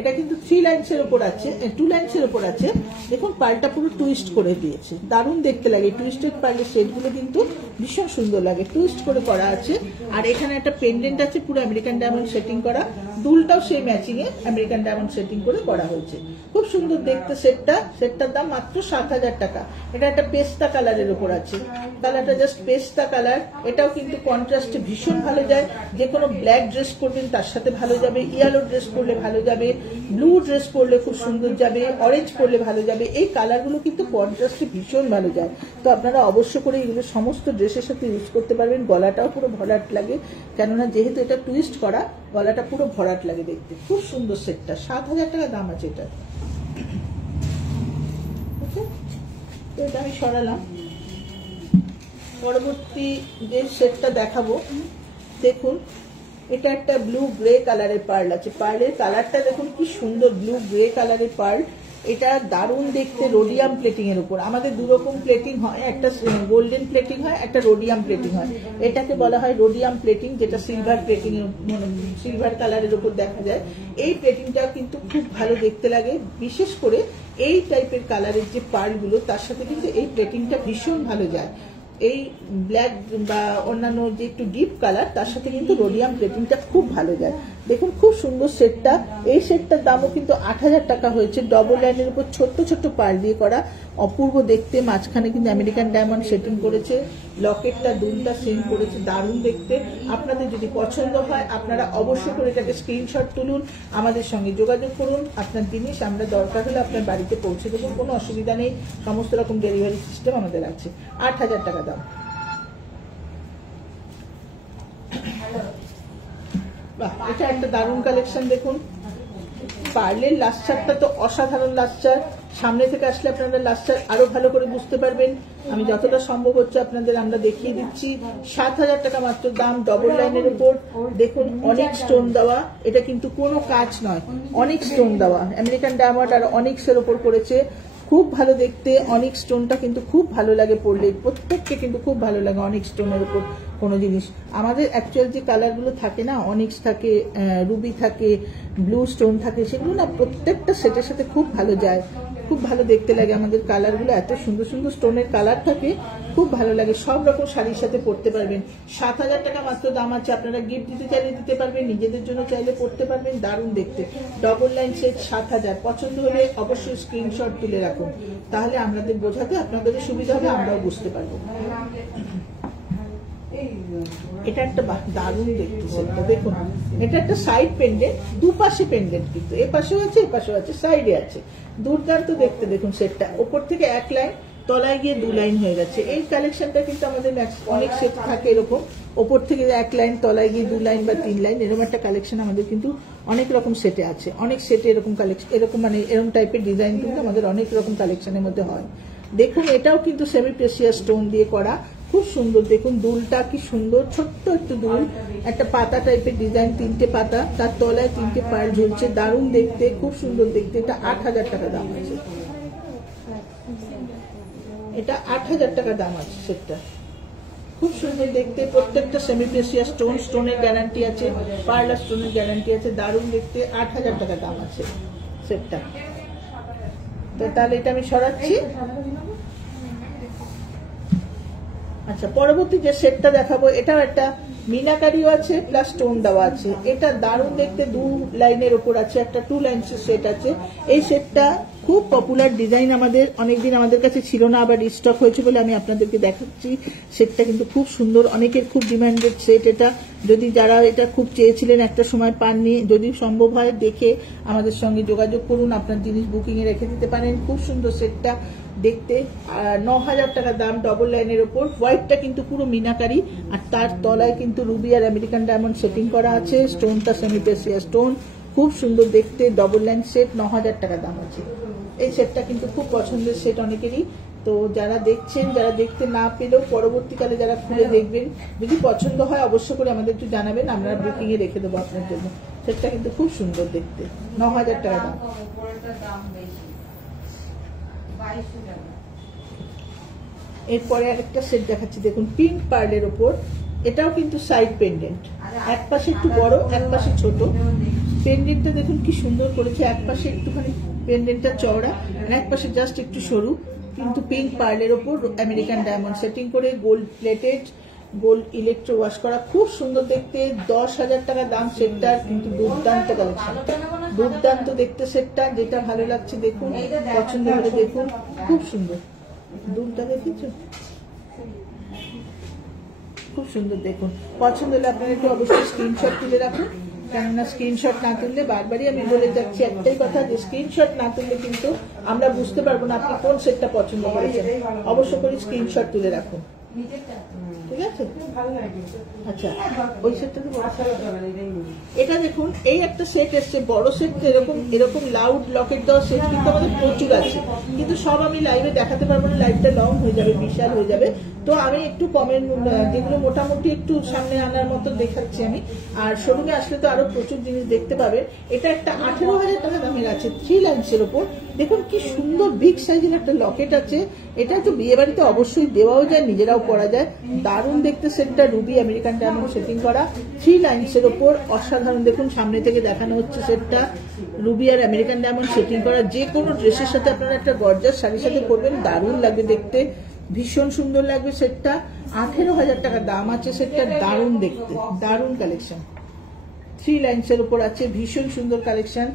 এটা কিন্তু 3 লাইনসের উপর আছে, 2 লাইনসের উপর আছে। দেখুন পার্লটা পুরো টুইস্ট করে দিয়েছে, দারুণ দেখতে লাগে। টুইস্টেড পার্লের শেডগুলো কিন্তু ভীষণ সুন্দর লাগে, টুইস্ট করে করা আছে। আর এখানে একটা পেন্ডেন্ট আছে পুরো আমেরিকান ডায়মন্ড সেটিং করা, দুলটাও সেই ম্যাচিং এ আমেরিকান ডায়মন্ড সেটিং করে করা হয়েছে। খুব সুন্দর দেখতে সেটটার দাম মাত্র 7,000 টাকা। এটা একটা পেস্তা কালারের উপর আছে, কালারটা জাস্ট পেস্তা কালার। এটাও কিন্তু কন্ট্রাস্টে ভীষণ ভালো যায়, যে কোনো ব্ল্যাক ড্রেস করবেন তার সাথে ভালো যাবে, ইয়েলো ড্রেস পরলে ভালো যাবে, ব্লু ড্রেস পরলে খুব সুন্দর যাবে, অরেঞ্জ পরলে ভালো যাবে। এই কালারগুলো কিন্তু কন্ট্রাস্টে ভীষণ ভালো যায়। তো আপনারা অবশ্য করে এগুলো সমস্ত ড্রেসের সাথে ইউজ করতে পারবেন। গলাটাও পুরো ভরাট লাগে, কেননা যেহেতু এটা টুইস্ট করা, গলাটা পুরো ভরাট লাগে দেখতে। খুব সুন্দর সেটটা, 7,000 টাকা দাম আছে এটা। তো এটা আমি সরালাম। পরবর্তী যে সেটটা দেখাবো, দেখুন এটা একটা ব্লু গ্রে কালারের পার্ল আছে। পার্লের কালারটা দেখুন কি সুন্দর, ব্লু গ্রে কালারের পার্ল। এটা দারুণ দেখতে, রোডিয়াম প্লেটিং এর উপর। আমাদের দুরকম প্লেটিং হয়, একটা গোল্ডেন প্লেটিং হয়, একটা রোডিয়াম প্লেটিং হয়। এটাকে বলা হয় রোডিয়াম প্লেটিং, যেটা সিলভার প্লেটিং এর, সিলভার কালারের উপর দেখা যায়। এই প্লেটিংটা কিন্তু খুব ভালো দেখতে লাগে, বিশেষ করে এই টাইপের কালারের যে পার্লগুলো, তার সাথে কিন্তু এই প্লেটিংটা ভীষণ ভালো যায়। এই ব্ল্যাক বা অন্যান্য যে একটু ডিপ কালার, তার সাথে কিন্তু রোডিয়াম প্লেটিংটা খুব ভালো যায়। দেখুন খুব সুন্দর সেটটা। এই সেটটার দামও কিন্তু 8,000 টাকা হয়েছে। ডবল লাইনের উপর ছোট্ট ছোট্ট পার্ল দিয়ে করা, অপূর্ব দেখতে। মাঝখানে কিন্তু আমেরিকান ডায়মন্ড সেটিং করেছে, লকেটটা দুলটা সেম করেছে, দারুণ দেখতে। আপনাদের যদি পছন্দ হয় আপনারা অবশ্যই করে এটাকে স্ক্রিনশট তুলুন, আমাদের সঙ্গে যোগাযোগ করুন। আপনার জিনিস আমরা দরকার হলে আপনার বাড়িতে পৌঁছে দেবো, কোনো অসুবিধা নেই। সমস্ত রকম ডেলিভারি সিস্টেম আমাদের আছে। 8,000 টাকা দাম। এটা একটা দারুণ কালেকশন। দেখুন পার্লের লাস্টারটা তো অসাধারণ লাস্টার। সামনে থেকে আসলে আপনারা লাস্টার আরো ভালো করে বুঝতে পারবেন। আমি যতটা সম্ভব হচ্ছে আপনাদের আমরা দেখিয়ে দিচ্ছি। 7,000 টাকা মাত্র দাম, ডবল লাইনের উপর। দেখুন অনেক স্টোন দেওয়া, এটা কিন্তু কোনো কাজ নয়, অনেক স্টোন দেওয়া। আমেরিকান ডায়মন্ড আর অনিক্সের উপর করেছে, খুব ভালো দেখতে। অনিক স্টোনটা কিন্তু খুব ভালো লাগে পরলে, প্রত্যেককে কিন্তু খুব ভালো লাগে অনিক স্টোনের উপর কোনো জিনিস। আমাদের অ্যাকচুয়াল যে কালারগুলো থাকে না, অনিক্স থাকে, রুবি থাকে, ব্লু স্টোন থাকে, সেগুলো না প্রত্যেকটা সেটের সাথে খুব ভালো যায়, খুব ভালো দেখতে লাগে। আমাদের কালারগুলো এত সুন্দর সুন্দর স্টোনের কালার থাকে, খুব ভালো লাগে। সব রকম শাড়ির সাথে পরতে পারবেন। 7,000 টাকা মাত্র দাম আছে। আপনারা গিফট দিতে চাইলে দিতে পারবেন, নিজেদের জন্য চাইলে পরতে পারবেন, দারুণ দেখতে। Double line set 7,000। পছন্দ হলে অবশ্যই স্ক্রিনশট তুলে রাখুন, তাহলে আমাদের বোঝাতে আপনাদের সুবিধা হবে, আমরাও বুঝতে পারবো। এটা একটা দারুণ দেখতে সেটটা। দেখুন এটা একটা সাইড পেন্ডেন্ট, দুপাশে পেন্ডেন্ট, কিন্তু এ পাশেও আছে এ পাশেও আছে, সাইডে আছে, দুর্দান্ত দেখতে। দেখুন সেটটা ওপর থেকে 1 লাইন, তলায় গিয়ে 2 লাইন হয়ে গেছে। এই কালেকশনটা কিন্তু আমাদের অনেক সেট থাকে এরকম, ওপর থেকে 1 লাইন, তলায় গিয়ে 2 লাইন বা 3 লাইন, এরকম একটা কালেকশন আমাদের কিন্তু অনেক রকম সেটে আছে। অনেক সেটে এরকম কালেকশন, এরকম মানে এরকম টাইপের ডিজাইন কিন্তু আমাদের অনেক রকম কালেকশনের মধ্যে হয়। দেখুন এটাও কিন্তু সেমি প্রেসিয়াস স্টোন দিয়ে করা, খুব সুন্দর। দেখুন দুলটা কি সুন্দর, ছোট্ট একটু দুল, একটা পাতা টাইপের ডিজাইন, 3টে পাতা, তার তলায় 3টে পার্ল ঝুলছে, দারুণ দেখতে, খুব সুন্দর দেখতে। এটা 8,000 টাকা দাম আছে। এটা 8,000 টাকা দাম আছে সেটটা, খুব সুন্দর দেখতে। প্রত্যেকটা সেমি প্রেসিয়াস স্টোন, স্টোনের গ্যারান্টি আছে, পার্লার স্টোনের গ্যারান্টি আছে, দারুণ দেখতে। 8,000 টাকা দাম আছে সেটটা। তো তাহলে এটা আমি সরাচ্ছি। আচ্ছা, পরবর্তী যে সেটটা দেখাবো, এটাও একটা মিনাকারিও আছে প্লাস স্টোন দেওয়া আছে। এটা দারুণ দেখতে, 2 লাইনের উপর আছে, একটা 2 লাইনসের সেট আছে। এই সেটটা খুব পপুলার ডিজাইন, আমাদের অনেকদিন আমাদের কাছে ছিল না, আবার রিস্টক হয়েছে বলে আমি আপনাদেরকে দেখাচ্ছি। সেটটা কিন্তু খুব সুন্দর, অনেকের খুব ডিমান্ডেড সেট এটা। যদি যারা এটা খুব চেয়েছিলেন একটা সময় পাননি, যদি সম্ভব হয় দেখে আমাদের সঙ্গে যোগাযোগ করুন, আপনার জিনিস বুকিং এ রেখে দিতে পারেন। খুব সুন্দর সেটটা দেখতে। 9,000 টাকা দাম, ডবল লাইনের ওপর। হোয়াইটটা কিন্তু পুরো মিনাকারি, আর তার তলায় কিন্তু রুবি আর আমেরিকান ডায়মন্ড সেটিং করা আছে। স্টোনটা সেমি প্রেসিয়াস স্টোন, খুব সুন্দর দেখতে। ডবল লাইন সেট, 9,000 টাকা দাম আছে। এই সেটটা কিন্তু খুব পছন্দের সেট অনেকেরই। তো যারা দেখছেন, যারা দেখতে না পেলেও পরবর্তীকালে যারা খুলে দেখবেন, যদি পছন্দ হয় অবশ্য করে আমাদের একটু জানাবেন, আমরা বুকিং এ রেখে দেবো আপনার জন্য। সেটটা কিন্তু খুব সুন্দর দেখতে, 9,000 টাকা দাম। এরপরে আরেকটা সেট দেখাচ্ছি, দেখুন পিঙ্ক পার্লের উপর। এটাও কিন্তু সাইড পেন্ডেন্ট, এক পাশে একটু বড়, এক পাশে ছোট। পেন্ডেন্টটা দেখুন কি সুন্দর করেছে, এক পাশে একটুখানি পেন্ডেন্টটা চওড়া আর এক পাশে জাস্ট একটু সরু, কিন্তু পিঙ্ক পার্লের ওপর আমেরিকান ডায়মন্ড সেটিং করে gold plated, gold electro wash করা, খুব সুন্দর দেখতে। 10,000 টাকা দাম সেটটার, কিন্তু দুর্দান্ত কালেকশন, দুর্দান্ত দেখতে সেটটা। যেটা ভালো লাগছে দেখুন, পছন্দ হলে দেখুন, খুব সুন্দর। দুলটা দেখেছো, খুব সুন্দর দেখুন। পছন্দ হলে আপনারা একটু অবশ্যই স্ক্রিনশট তুলে রাখুন, কেননা স্ক্রিনশট না তুললে, বারবারই আমি বলে যাচ্ছি একটাই কথা, যে স্ক্রিনশট না তুললে কিন্তু আমরা বুঝতে পারবো না আপনি কোন সেটটা পছন্দ করেছেন। অবশ্য করে স্ক্রিনশট তুলে রাখুন, ঠিক আছে? আচ্ছা, ওই সেটটা এটা দেখুন, এই একটা সেট এসছে বড় সেট। এরকম এরকম লাউড লকেট দেওয়া সেট কিন্তু আমাদের প্রচুর আছে, কিন্তু সব আমি লাইভে দেখাতে পারবো না, লাইভটা লং হয়ে যাবে, বিশাল হয়ে যাবে। তো আমি একটু কমেন্ট, যেগুলো মোটামুটি একটু সামনে আনার মতো দেখাচ্ছি আমি। আর শোরুমে আসলে তো আরো প্রচুর জিনিস দেখতে পাবেন। এটা একটা 18,000 টাকা দামের আছে, 3 লাইন্সের ওপর। দেখুন কি সুন্দর বিগ সাইজের একটা লকেট আছে। এটা তো বিয়ে বাড়িতে অবশ্যই দেওয়াও যায়, নিজেরাও পরা যায়। দারুণ দেখতে সেটটা, রুবি আমেরিকান ডায়মন্ড সেটিং করা, 3 লাইন্সের ওপর, অসাধারণ। দেখুন সামনে থেকে দেখানো হচ্ছে সেটটা, রুবি আর আমেরিকান ডায়মন্ড সেটিং করা। যে কোনো ড্রেসের সাথে আপনারা একটা গর্জাস শাড়ির সাথে করবেন, দারুণ লাগবে দেখতে, ভীষণ সুন্দর লাগবে সেটটা। 18,000 টাকা দাম আছে সেটটা, দারুণ দেখতে, দারুণ কালেকশন। 3 লাইন্সের উপর আছে, ভীষণ সুন্দর কালেকশন।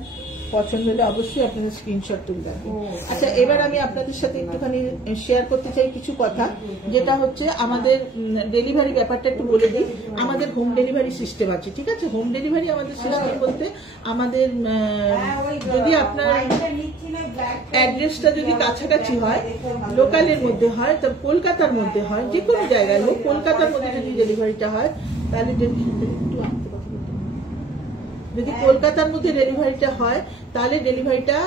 পছন্দ হলে অবশ্যই আপনাদের স্ক্রিনশট তুলে রাখবেন। আচ্ছা, এবার আমি আপনাদের সাথে একটুখানি শেয়ার করতে চাই কিছু কথা, যেটা হচ্ছে আমাদের ডেলিভারি ব্যাপারটা একটু বলে দিই। আমাদের হোম ডেলিভারি সিস্টেম আছে, ঠিক আছে? হোম ডেলিভারি আমাদের সিস্টেম বলতে, আমাদের যদি আপনার অ্যাড্রেসটা যদি কাছাকাছি হয়, লোকালের মধ্যে হয়, তো কলকাতার মধ্যে হয়, যে কোনো জায়গায় হোক, কলকাতার মধ্যে যদি ডেলিভারিটা হয়, তাহলে যদি কলকাতার মধ্যে ডেলিভারিটা হয়, তাহলে ডেলিভারিটা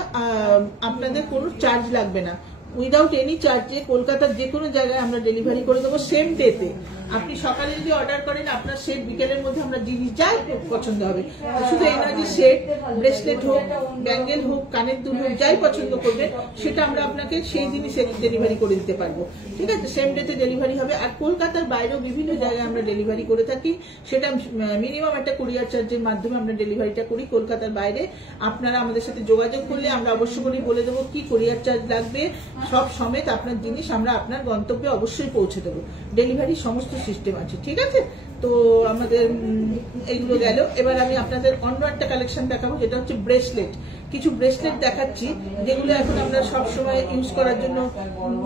আপনাদের কোনো চার্জ লাগবে না, উইদাউট এনি চার্জে কলকাতার যে কোনো জায়গায় আমরা ডেলিভারি করে দেবো, সেম ডেতে। আপনি সকালে যদি অর্ডার করেন, আপনার সেট বিকেলের মধ্যে আমরা জিনিস যাই পছন্দ হবে। শুধু এই নয় যে সেট, ব্রেসলেট হোক, ব্যাঙ্গেল হোক, কানের দুল হোক, যাই পছন্দ করবেন সেটা আমরা আপনাকে সেই দিনই সেট ডেলিভারি করে দিতে পারবো, ঠিক আছে? সেম ডেতে ডেলিভারি হবে। আর কলকাতার বাইরেও বিভিন্ন জায়গায় আমরা ডেলিভারি করে থাকি, সেটা মিনিমাম একটা কুরিয়ার চার্জের মাধ্যমে আমরা ডেলিভারিটা করি কলকাতার বাইরে। আপনারা আমাদের সাথে যোগাযোগ করলে আমরা অবশ্য করেই বলে দেবো কি কুরিয়ার চার্জ লাগবে, সব সমেত আপনার জিনিস আমরা আপনার গন্তব্যে অবশ্যই পৌঁছে দেবো। ডেলিভারি সমস্ত সিস্টেম আছে, ঠিক আছে? তো আমাদের এইগুলো গেল। এবার আমি আপনাদের অন্য একটা কালেকশন দেখাবো, যেটা হচ্ছে ব্রেসলেট। কিছু ব্রেসলেট দেখাচ্ছি যেগুলো এখন আমরা সব সময় ইউজ করার জন্য,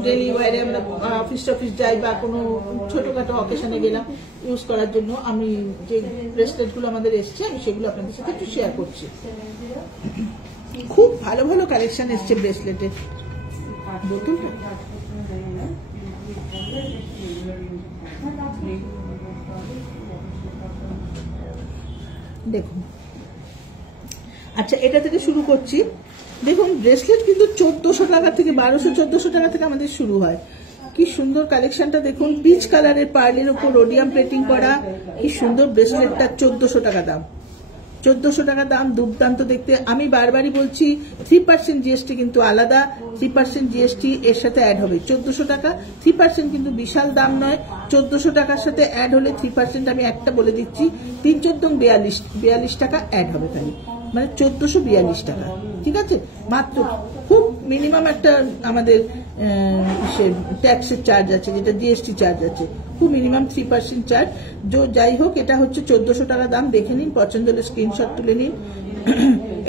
ডেলি ওয়ারে আমরা অফিস টফিস যাই বা কোনো ছোটখাটো অকেশনে গেলাম, ইউজ করার জন্য আমি যে ব্রেসলেটগুলো আমাদের এসছে, আমি সেগুলো আপনাদের সাথে একটু শেয়ার করছি। খুব ভালো ভালো কালেকশন এসছে ব্রেসলেটের। দেখুন, আচ্ছা এটা থেকে শুরু করছি। দেখুন ব্রেসলেট কিন্তু 1400 টাকা থেকে 1200-1400 টাকা থেকে আমাদের শুরু হয়। কি সুন্দর কালেকশনটা দেখুন, পিচ কালারের পার্লের উপর রোডিয়াম প্লেটিং করা, কি সুন্দর ব্রেসলেটটা। 1400 টাকা দাম, 1400 টাকা দাম, দুর্দান্ত দেখতে। আমি বারবারই বলছি 3% জিএসটি কিন্তু আলাদা, 3% জিএসটি এর সাথে অ্যাড হবে। 1400 টাকা, 3% কিন্তু বিশাল দাম নয়। 1400 টাকার সাথে অ্যাড হলে 3%, আমি একটা বলে দিচ্ছি, 3-14-42 টাকা অ্যাড হবে খালি, মানে 1442 টাকা, ঠিক আছে? মাত্র। খুব মিনিমাম একটা আমাদের ট্যাক্সের চার্জ আছে, যেটা জিএসটি চার্জ আছে, খুব মিনিমাম 3% চার্জ। যাই হোক, এটা হচ্ছে 1400 টাকা দাম। দেখে নিন, পছন্দ হলে স্ক্রিনশট তুলে নিন।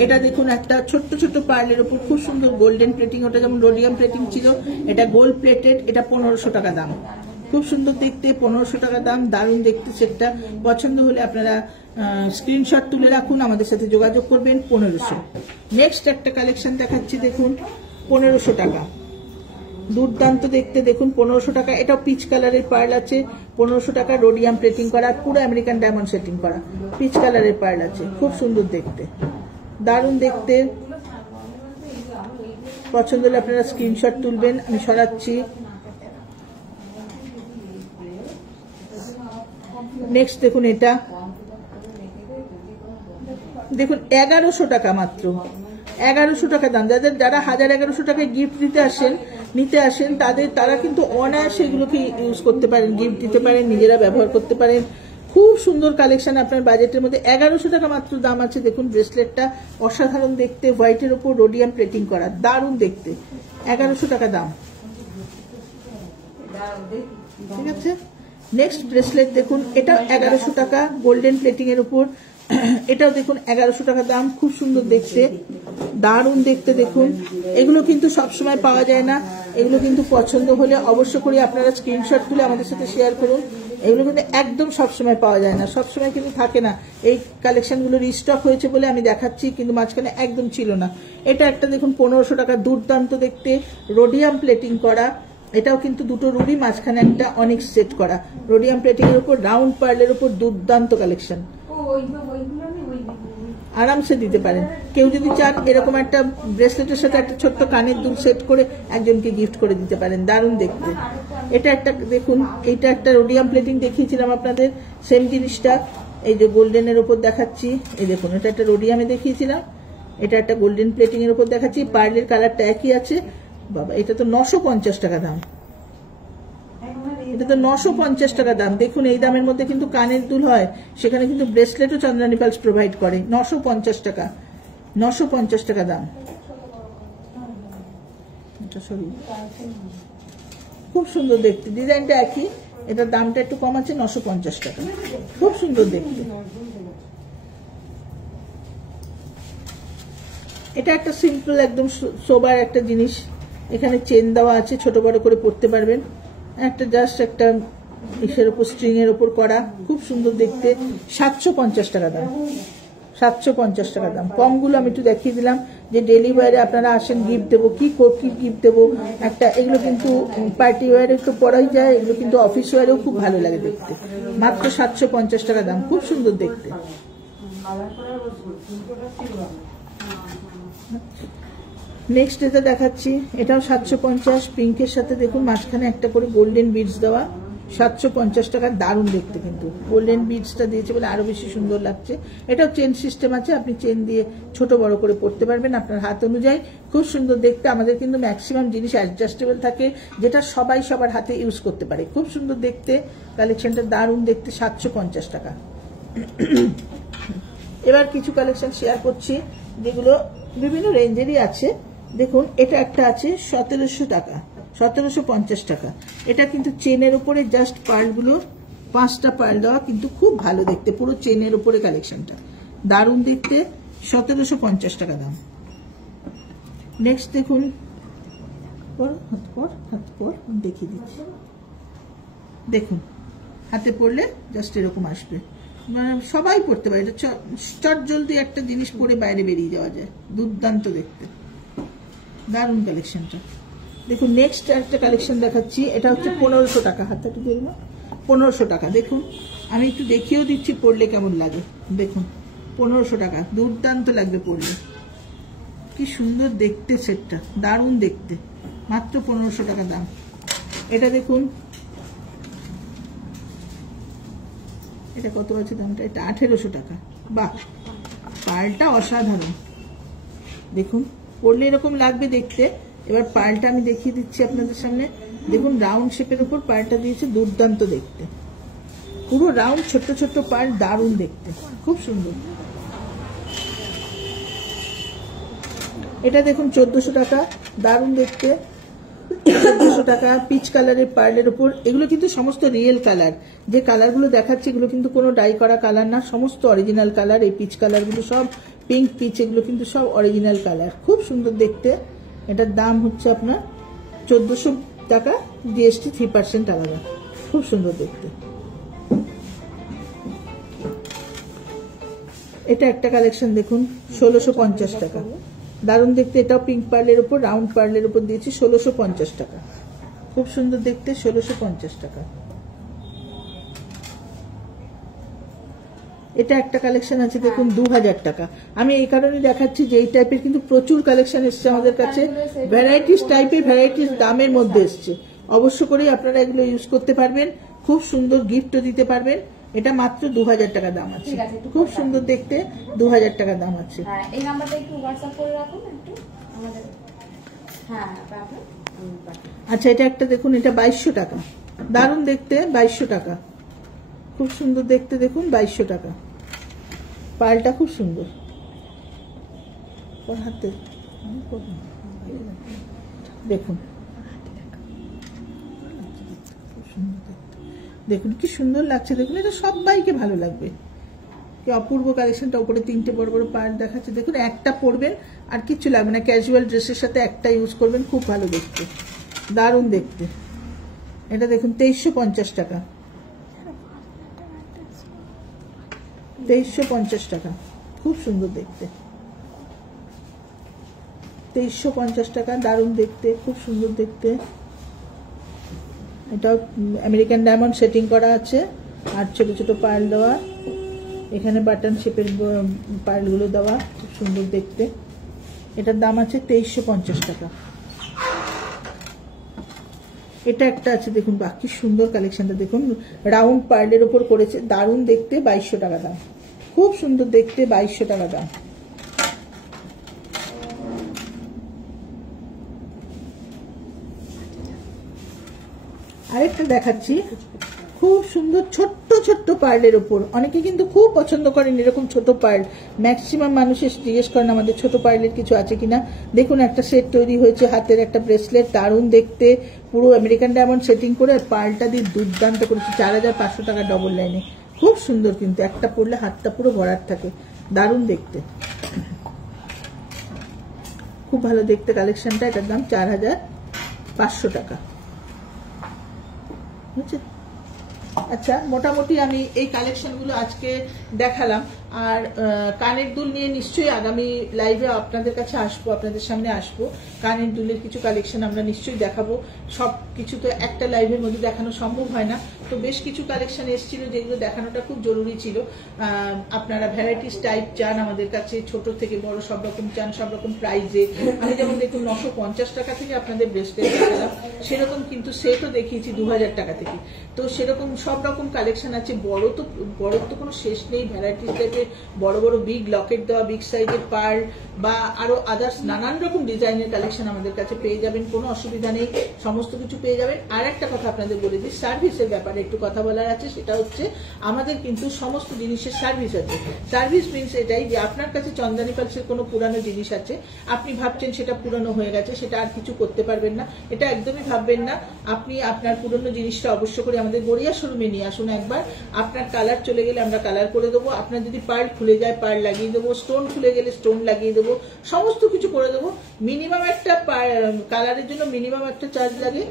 এটা দেখুন, একটা ছোট্ট ছোট্ট পার্লের উপর খুব সুন্দর গোল্ডেন প্লেটিং, ওটা যেমন রোডিয়াম প্লেটিং ছিল, এটা গোল্ড প্লেটেড, এটা 1500 টাকা দাম। খুব সুন্দর দেখতে, 1500 টাকা দাম, দারুণ দেখতে সেটটা। পছন্দ হলে আপনারা স্ক্রিনশট তুলে রাখুন, আমাদের সাথে যোগাযোগ করবেন। 1500। নেক্সট একটা কালেকশন দেখাচ্ছি, দেখুন 1500 টাকা, দুর্দান্ত দেখতে। দেখুন 1500 টাকা, এটাও পিচ কালারের পার্ল আছে। 1500 টাকা, রোডিয়াম প্লেটিং করা, পুরো আমেরিকান ডায়মন্ড সেটিং করা, পিচ কালারের পার্ল আছে, খুব সুন্দর দেখতে, দারুণ দেখতে। পছন্দ হলে আপনারা স্ক্রিনশট তুলবেন, আমি সরাচ্ছি। নেক্সট দেখুন, এটা দেখুন 1100 টাকা মাত্র, 1100 টাকা দাম। যারা 1100 টাকায় গিফট নিতে আসেন তারা কিন্তু অনায়াসে এগুলোকে ইউজ করতে পারেন, গিফট দিতে পারেন, নিজেরা ব্যবহার করতে পারেন। খুব সুন্দর কালেকশন আপনার বাজেটের মধ্যে। 1100 টাকা মাত্র দাম আছে। দেখুন ব্রেসলেটটা অসাধারণ দেখতে, হোয়াইটের ওপর রোডিয়াম প্লেটিং করা, দারুণ দেখতে। 1100 টাকা দাম। ঠিক আছে, নেক্সট ব্রেসলেট দেখুন, এটা 1100 টাকা গোল্ডেন প্লেটিং এর উপর। এটাও দেখুন 1100 টাকা দাম, খুব সুন্দর দেখতে, দারুণ দেখতে। দেখুন এগুলো কিন্তু সবসময় পাওয়া যায় না, এগুলো কিন্তু পছন্দ হলে অবশ্য করে আপনারা স্ক্রিনশট তুলে আমাদের সাথে শেয়ার করুন। এগুলো কিন্তু একদম সবসময় পাওয়া যায় না, সবসময় কিন্তু থাকে না। এই কালেকশনগুলো রিস্টক হয়েছে বলে আমি দেখাচ্ছি, কিন্তু মাঝখানে একদম ছিল না। এটা একটা দেখুন 1500 টাকা, দুর্দান্ত দেখতে, রোডিয়াম প্লেটিং করা। এটাও কিন্তু দুটো রুবি, মাঝখানে একটা অনিক্স সেট করা, রোডিয়াম প্লেটিং এর উপর রাউন্ড পার্লের উপর দুর্দান্ত কালেকশন। আরামসে দিতে পারেন। কেউ যদি চান এরকম একটা ব্রেসলেটের সাথে একটা ছোট্ট কানের দুল সেট করে একজনকে গিফট করে দিতে পারেন, দারুণ দেখতে। এটা একটা দেখুন, এটা একটা রোডিয়াম প্লেটিং দেখিয়েছিলাম আপনাদের, সেম জিনিসটা এই যে গোল্ডেনের উপর দেখাচ্ছি। এই দেখুন, এটা একটা রোডিয়ামে দেখিয়েছিলাম, এটা একটা গোল্ডেন প্লেটিং এর উপর দেখাচ্ছি। পার্লের কালারটা একই আছে। বাবা, এটা তো 950 টাকা দাম, এটা তো 950 টাকা দাম। দেখুন এই দামের মধ্যে কিন্তু কানের দুল হয়, সেখানে কিন্তু ব্রেসলেটও চন্দ্রানী পালস প্রোভাইড করে। 950 টাকা, 950 টাকা দাম। খুব সুন্দর দেখতে, ডিজাইনটা একই, এটার দামটা একটু কম আছে, 950 টাকা। খুব সুন্দর দেখতে। এটা একটা সিম্পল একদম সোবার একটা জিনিস, এখানে চেন দেওয়া আছে, ছোট বড় করে পরতে পারবেন। একটা জাস্ট একটা ইসের উপর, স্ট্রিং এর উপর করা, খুব সুন্দর দেখতে। 750 টাকা দাম, 750 টাকা দাম। কমগুলো আমি একটু দেখিয়ে দিলাম, যে ডেলি ওয়ারে আপনারা আসেন, গিফট দেবো, কি গিফট দেবো একটা। এগুলো কিন্তু পার্টি ওয়ারে তো পরাই যায়, এগুলো কিন্তু অফিস ওয়ারেও খুব ভালো লাগে দেখতে। মাত্র 750 টাকা দাম, খুব সুন্দর দেখতে। নেক্সট এটা দেখাচ্ছি, এটাও 750, পিঙ্কের সাথে দেখুন মাঝখানে একটা করে গোল্ডেন বিডস দেওয়া, 750 টাকা, দারুণ দেখতে। কিন্তু গোল্ডেন বিডসটা দিয়েছে বলে আরো বেশি সুন্দর লাগছে। এটাও চেন সিস্টেম আছে, আপনি চেন দিয়ে ছোট বড় করে পড়তে পারবেন আপনার হাত অনুযায়ী, খুব সুন্দর দেখতে। আমাদের কিন্তু ম্যাক্সিমাম জিনিস অ্যাডজাস্টেবল থাকে, যেটা সবাই সবার হাতে ইউজ করতে পারে। খুব সুন্দর দেখতে কালেকশনটা, দারুণ দেখতে, 750 টাকা। এবার কিছু কালেকশন শেয়ার করছি যেগুলো বিভিন্ন রেঞ্জেরই আছে। দেখুন এটা একটা আছে 1700 টাকা, 1750 টাকা। এটা কিন্তু চেনের উপরে জাস্ট পার্লগুলো 5টা পার্ল দেওয়া, কিন্তু খুব ভালো দেখতে, পুরো চেনের উপরে কালেকশনটা, দারুণ দেখতে, 1750 টাকা দাম। নেক্সট দেখুন, হাত পর দেখিয়ে দিচ্ছি। দেখুন হাতে পরলে জাস্ট এরকম আসবে, মানে সবাই পড়তে পারে। এটা চট জলদি একটা জিনিস পরে বাইরে বেরিয়ে যাওয়া যায়, দুর্দান্ত দেখতে, দারুণ কালেকশনটা। দেখুন নেক্সট একটা কালেকশন দেখাচ্ছি, এটা হচ্ছে 1500 টাকা। হাতটা একটু দেখবো, 1500 টাকা। দেখুন আমি একটু দেখিয়েও দিচ্ছি পরলে কেমন লাগে। দেখুন 1500 টাকা, দুর্দান্ত লাগবে পরলে, কি সুন্দর দেখতে সেটটা, দারুণ দেখতে, মাত্র 1500 টাকা দাম। এটা দেখুন, এটা কত আছে দামটা, এটা 1800 টাকা। বাহ, পার্লটা অসাধারণ, দেখুন পরলে এরকম লাগবে দেখতে। এবার পার্লটা আমি দেখিয়ে দিচ্ছি আপনাদের সামনে। দেখুন রাউন্ড শেপের উপর পার্লটা দিয়েছে, দুর্দান্ত দেখতে, পুরো রাউন্ড ছোট্ট ছোট্ট পার্ল, দারুণ দেখতে, খুব সুন্দর। এটা দেখুন 1400 টাকা, দারুণ দেখতে, 1400 টাকা। পিচ কালারের পার্লের উপর, এগুলো কিন্তু সমস্ত রিয়েল কালার, যে কালারগুলো দেখাচ্ছে এগুলো কিন্তু কোনো ডাই করা কালার না, সমস্ত অরিজিনাল কালার। এই পিচ কালারগুলো সব পিঙ্ক পিচ, এগুলো কিন্তু সব অরিজিনাল কালার, খুব সুন্দর দেখতে। এটার দাম হচ্ছে আপনার 1400 টাকা, জিএসটি 3% আলাদা, খুব সুন্দর দেখতে। এটা একটা কালেকশন দেখুন, 1650 টাকা, দারুণ দেখতে। এটাও পিঙ্ক পার্লের উপর, রাউন্ড পার্লের উপর দিয়েছি, 1650 টাকা, খুব সুন্দর দেখতে, 1650 টাকা। এটা একটা কালেকশন আছে দেখুন 2000 টাকা। আমি এই কারণে দেখাচ্ছি যে এই টাইপের কিন্তু প্রচুর কালেকশন এসছে আমাদের কাছে, ভ্যারাইটিস টাইপের, ভ্যারাইটিস দামের মধ্যে এসছে। অবশ্য করেই আপনারা এগুলো ইউজ করতে পারবেন, খুব সুন্দর গিফটও দিতে পারবেন। এটা মাত্র 2000 টাকা দাম আছে, খুব সুন্দর দেখতে, 2000 টাকা দাম আছে। এই নাম্বারটা একটু হোয়াটসঅ্যাপ করে রাখুন একটু আমাদের। হ্যাঁ আচ্ছা, এটা একটা দেখুন, এটা 2200 টাকা, দারুণ দেখতে, 2200 টাকা, খুব সুন্দর দেখতে, দেখুন 2200 টাকা। পার্লটা খুব সুন্দর, হাতে দেখুন, দেখুন কি সুন্দর লাগছে, দেখুন এটা সবাইকে ভালো লাগবে। কি অপূর্ব কালেকশনটা, উপরে 3টে বড় বড় পার্ট দেখাচ্ছে, দেখুন একটা পরবেন আর কিচ্ছু লাগবে না, ক্যাজুয়াল ড্রেসের সাথে একটা ইউজ করবেন, খুব ভালো দেখতে, দারুণ দেখতে। এটা দেখুন 2350 টাকা, 2350 টাকা, খুব সুন্দর দেখতে, 2350 টাকা, দারুণ দেখতে, খুব সুন্দর দেখতে। এটাও আমেরিকান ডায়মন্ড সেটিং করা আছে আর ছোট ছোট পার্ল দেওয়া, এখানে বাটন শেপের পার্লগুলো দেওয়া, খুব সুন্দর দেখতে। এটার দাম আছে 2350 টাকা। এটা একটা আছে দেখুন, বাকি সুন্দর কালেকশনটা দেখুন, রাউন্ড পার্লের উপর করেছে, দারুণ দেখতে, 2200 টাকা দাম, খুব সুন্দর দেখতে, 2200 টাকা দাম। আরেকটা দেখাচ্ছি, খুব সুন্দর ছোট্ট ছোট্ট পার্লের উপর, অনেকে কিন্তু খুব পছন্দ করেন এরকম ছোট পার্ল, ম্যাক্সিমাম মানুষের জিজ্ঞেস করেন আমাদের ছোট পার্লের কিছু আছে কিনা। দেখুন একটা সেট তৈরি হয়েছে, হাতের একটা ব্রেসলেট, দারুণ দেখতে, পুরো আমেরিকান ডায়মন্ড সেটিং করে, আর পার্লটা দিয়ে দুর্দান্ত করেছে, 4500 টাকা ডবল লাইনে, খুব সুন্দর কিন্তু, একটা পরলে হাতটা পুরো ভরাট থাকে, দারুণ দেখতে, খুব ভালো দেখতে কালেকশনটা। এটার দাম 4500 টাকা। আচ্ছা, মোটামুটি আমি এই কালেকশনগুলো আজকে দেখালাম, আর কানের দুল নিয়ে নিশ্চয়ই আগামী লাইভে আপনাদের কাছে আসবো, আপনাদের সামনে আসবো, কানের দুলের কিছু কালেকশন আমরা নিশ্চয়ই দেখাবো। সব কিছু তো একটা লাইভের মধ্যে দেখানো সম্ভব হয় না, তো বেশ কিছু কালেকশন এসেছিল যেগুলো দেখানোটা খুব জরুরি ছিল। আপনারা ভ্যারাইটিস টাইপ চান আমাদের কাছে, ছোট থেকে বড় সব রকম চান, সব রকম প্রাইজে। আমি যেমন দেখুন 950 টাকা থেকে আপনাদের ব্রেসলেট দেখালাম, সেরকম কিন্তু সেটও দেখিয়েছি 2000 টাকা থেকে। তো সেরকম সব রকম কালেকশন আছে, বড় তো কোনো শেষ নেই, ভ্যারাইটিস টাইপের বড় বড় বিগ লকেট দেওয়া, বিগ সাইজের পার্ল বা আরো আদার্স নানান রকম ডিজাইনের কালেকশন আমাদের কাছে পেয়ে যাবেন, কোনো অসুবিধা নেই, সমস্ত কিছু পেয়ে যাবেন। আর একটা কথা আপনাদের বলে দিই, সার্ভিসের ব্যাপারে একটু কথা বলার আছে, সেটা হচ্ছে আমাদের কিন্তু সমস্ত জিনিসের সার্ভিস আছে। সার্ভিস মিনস এটাই যে আপনার কাছে চন্দ্রানী পালসের কোনো পুরানো জিনিস আছে, আপনি ভাবছেন সেটা পুরানো হয়ে গেছে, সেটা আর কিছু করতে পারবেন না, এটা একদমই ভাববেন না। আপনি আপনার পুরনো জিনিসটা অবশ্য করে আমাদের গড়িয়া শোরুমে নিয়ে আসুন একবার, আপনার কালার চলে গেলে আমরা কালার করে দেবো, আপনার যদি পার্ল খুলে যায় পার্ল লাগিয়ে দেবো, স্টোন খুলে গেলে স্টোন লাগিয়ে দেবো, সমস্ত কিছু করে দেবো। মিনিমাম একটা কালারের জন্য মিনিমাম একটা চার্জ লাগে,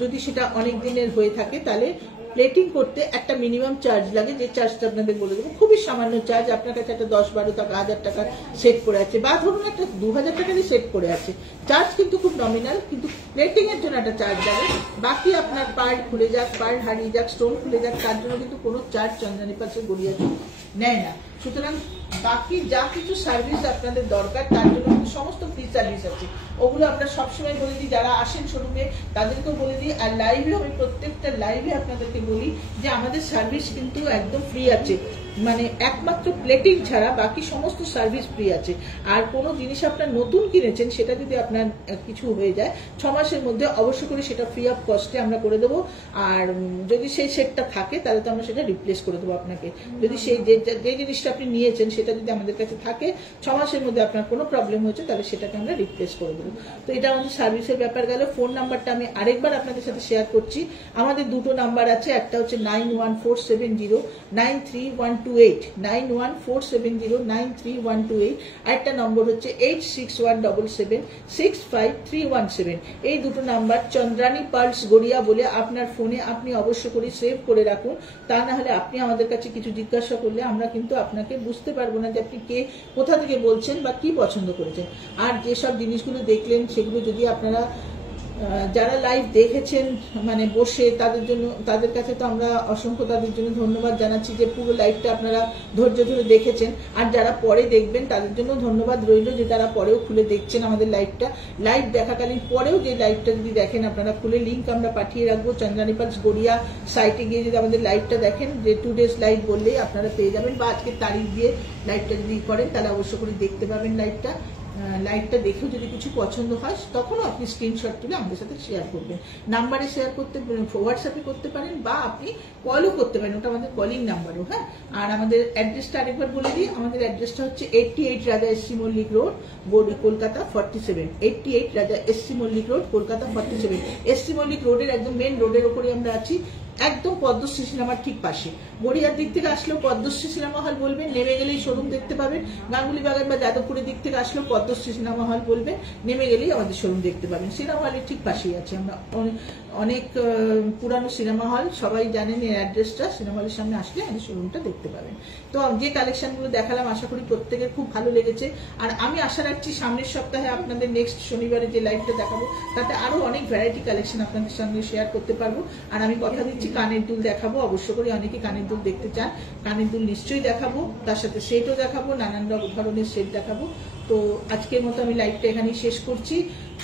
যদি সেটা অনেক দিনের হয়ে থাকে তাহলে প্লেটিং করতে একটা মিনিমাম চার্জ লাগে, যে চার্জটা আপনাদের বলে দেবো, খুবই সামান্য চার্জ। আপনার কাছে একটা 10-12 টাকা 1000 টাকা সেট করে আছে, বা ধরুন একটা 2000 টাকারই সেট করে আছে, চার্জ কিন্তু খুব নমিনাল, কিন্তু প্লেটিং এর জন্য একটা চার্জ লাগে। বাকি আপনার পার্ল খুলে যাক, পার্ল হারিয়ে যাক, স্টোন খুলে যাক, তার জন্য কিন্তু কোনো চার্জ চন্দ্রানী পালসে গড়িয়া নেয় না। সুতরাং বাকি যা কিছু সার্ভিস আপনাদের দরকার তার জন্য কিন্তু সমস্ত ফ্রি সার্ভিস আছে, ওগুলো আমরা সবসময় বলে দিই, যারা আসেন শোরুমে তাদেরকেও বলে দিই, আর লাইভে আমি প্রত্যেকটা লাইভে আপনাদেরকে বলি যে আমাদের সার্ভিস কিন্তু একদম ফ্রি আছে, মানে একমাত্র প্লেটিং ছাড়া বাকি সমস্ত সার্ভিস ফ্রি আছে। আর কোনো জিনিস আপনার নতুন কিনেছেন সেটা যদি আপনার কিছু হয়ে যায় 6 মাসের মধ্যে অবশ্য করে সেটা ফ্রি অফ কস্টে আমরা করে দেবো, আর যদি সেই সেটটা থাকে তাহলে তো আমরা সেটা রিপ্লেস করে দেবো আপনাকে। যদি সেই যে জিনিসটা আপনি নিয়েছেন সেটা যদি আমাদের কাছে থাকে 6 মাসের মধ্যে আপনার কোনো প্রবলেম হয়েছে তাহলে সেটাকে আমরা রিপ্লেস করে দেবো। তো এটা আমাদের সার্ভিসের ব্যাপার গেল। ফোন নাম্বারটা আমি আরেকবার আপনাদের সাথে শেয়ার করছি, আমাদের দুটো নাম্বার আছে, একটা হচ্ছে 9147093128, 9147093128, আরেকটা নম্বর হচ্ছে 8617765317। এই দুটো নাম্বার চন্দ্রানী পার্লস গড়িয়া বলে আপনার ফোনে আপনি অবশ্য করে সেভ করে রাখুন, তা না হলে আপনি আমাদের কাছে কিছু জিজ্ঞাসা করলে আমরা কিন্তু আপনাকে বুঝতে পারবো না যে আপনি কে, কোথা থেকে বলছেন বা কি পছন্দ করেছেন। আর যেসব জিনিসগুলো দেখলেন সেগুলো যদি আপনারা যারা লাইভ দেখেছেন মানে বসে, তাদের কাছে তো আমরা অসংখ্য তাদের জন্য ধন্যবাদ জানাচ্ছি যে পুরো লাইভটা আপনারা ধৈর্য ধরে দেখেছেন। আর যারা পরে দেখবেন তাদের জন্য ধন্যবাদ রইল যে তারা পরেও খুলে দেখছেন আমাদের লাইভটা। লাইভ দেখাকালীন পরেও যে লাইভটা যদি দেখেন আপনারা খুলে, লিঙ্ক আমরা পাঠিয়ে রাখবো চন্দ্রানী পালস গড়িয়া সাইটে গিয়ে যদি আমাদের লাইভটা দেখেন, যে 2 days লাইভ বললেই আপনারা পেয়ে যাবেন, বা আজকে তারিখ দিয়ে লাইভটা যদি করেন তাহলে অবশ্য করে দেখতে পাবেন লাইভটা। লাইভটা দেখেও যদি কিছু পছন্দ হয় তখনও আপনি স্ক্রিনশট তুলে আমাদের সাথে শেয়ার করবেন। নাম্বারে শেয়ার করতে, হোয়াটসঅ্যাপে করতে পারেন বা আপনি কলও করতে পারেন, ওটা আমাদের কলিং নাম্বারও। হ্যাঁ, আর আমাদের অ্যাড্রেসটা আরেকবার বলে দিই। আমাদের অ্যাড্রেসটা হচ্ছে 88 Raja SC Mallick road, Kolkata 47। 88 Raja SC Mallick road, Kolkata 47। SC Mallick রোডের একদম মেন রোডের ওপরে আমরা আছি, একদম পদ্মশ্রী সিনেমার ঠিক পাশে। গড়িয়ার দিক থেকে আসলেও পদ্মশ্রী সিনেমা হল বলবেন, নেমে গেলেই শোরুম দেখতে পাবেন। গাঙ্গুলি বাগান বা যাদবপুরের দিক থেকে আসলেও পদ্মশ্রী সিনেমা হল বলবেন, নেমে গেলেই আমাদের শোরুম দেখতে পাবেন। সিনেমা হলের ঠিক পাশেই আছে আমরা। অনেক পুরানো সিনেমা হল, সবাই জানেন এর অ্যাড্রেসটা। সিনেমা হলের সামনে আসলে আমাদের শোরুমটা দেখতে পাবেন। তো যে কালেকশনগুলো দেখালাম আশা করি প্রত্যেকের খুব ভালো লেগেছে। আর আমি আশা রাখছি সামনের সপ্তাহে আপনাদের নেক্সট শনিবারে যে লাইভটা দেখাবো তাতে আরো অনেক ভ্যারাইটি কালেকশন আপনাদের সঙ্গে শেয়ার করতে পারবো। আর আমি কথা দিচ্ছি কানের দুল দেখাবো, অবশ্য করে অনেকে কানের দুল দেখতে চান। কানের দুল নিশ্চয়ই দেখাবো, তার সাথে সেটও দেখাবো, নানান ধরনের সেট দেখাবো। তো আজকের মতো আমি লাইভটা এখানেই শেষ করছি।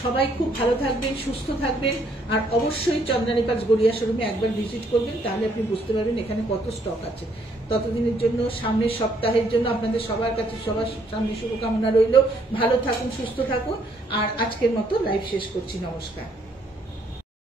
সবাই খুব ভালো থাকবেন, সুস্থ থাকবেন, আর অবশ্যই চন্দ্রানী পার্কস গড়িয়া শোরুমে একবার ভিজিট করবেন, তাহলে আপনি বুঝতে পারবেন এখানে কত স্টক আছে। ততদিনের জন্য, সামনের সপ্তাহের জন্য আপনাদের সবার কাছে সবার সামনে শুভকামনা রইল। ভালো থাকুন, সুস্থ থাকুন, আর আজকের মতো লাইভ শেষ করছি। নমস্কার।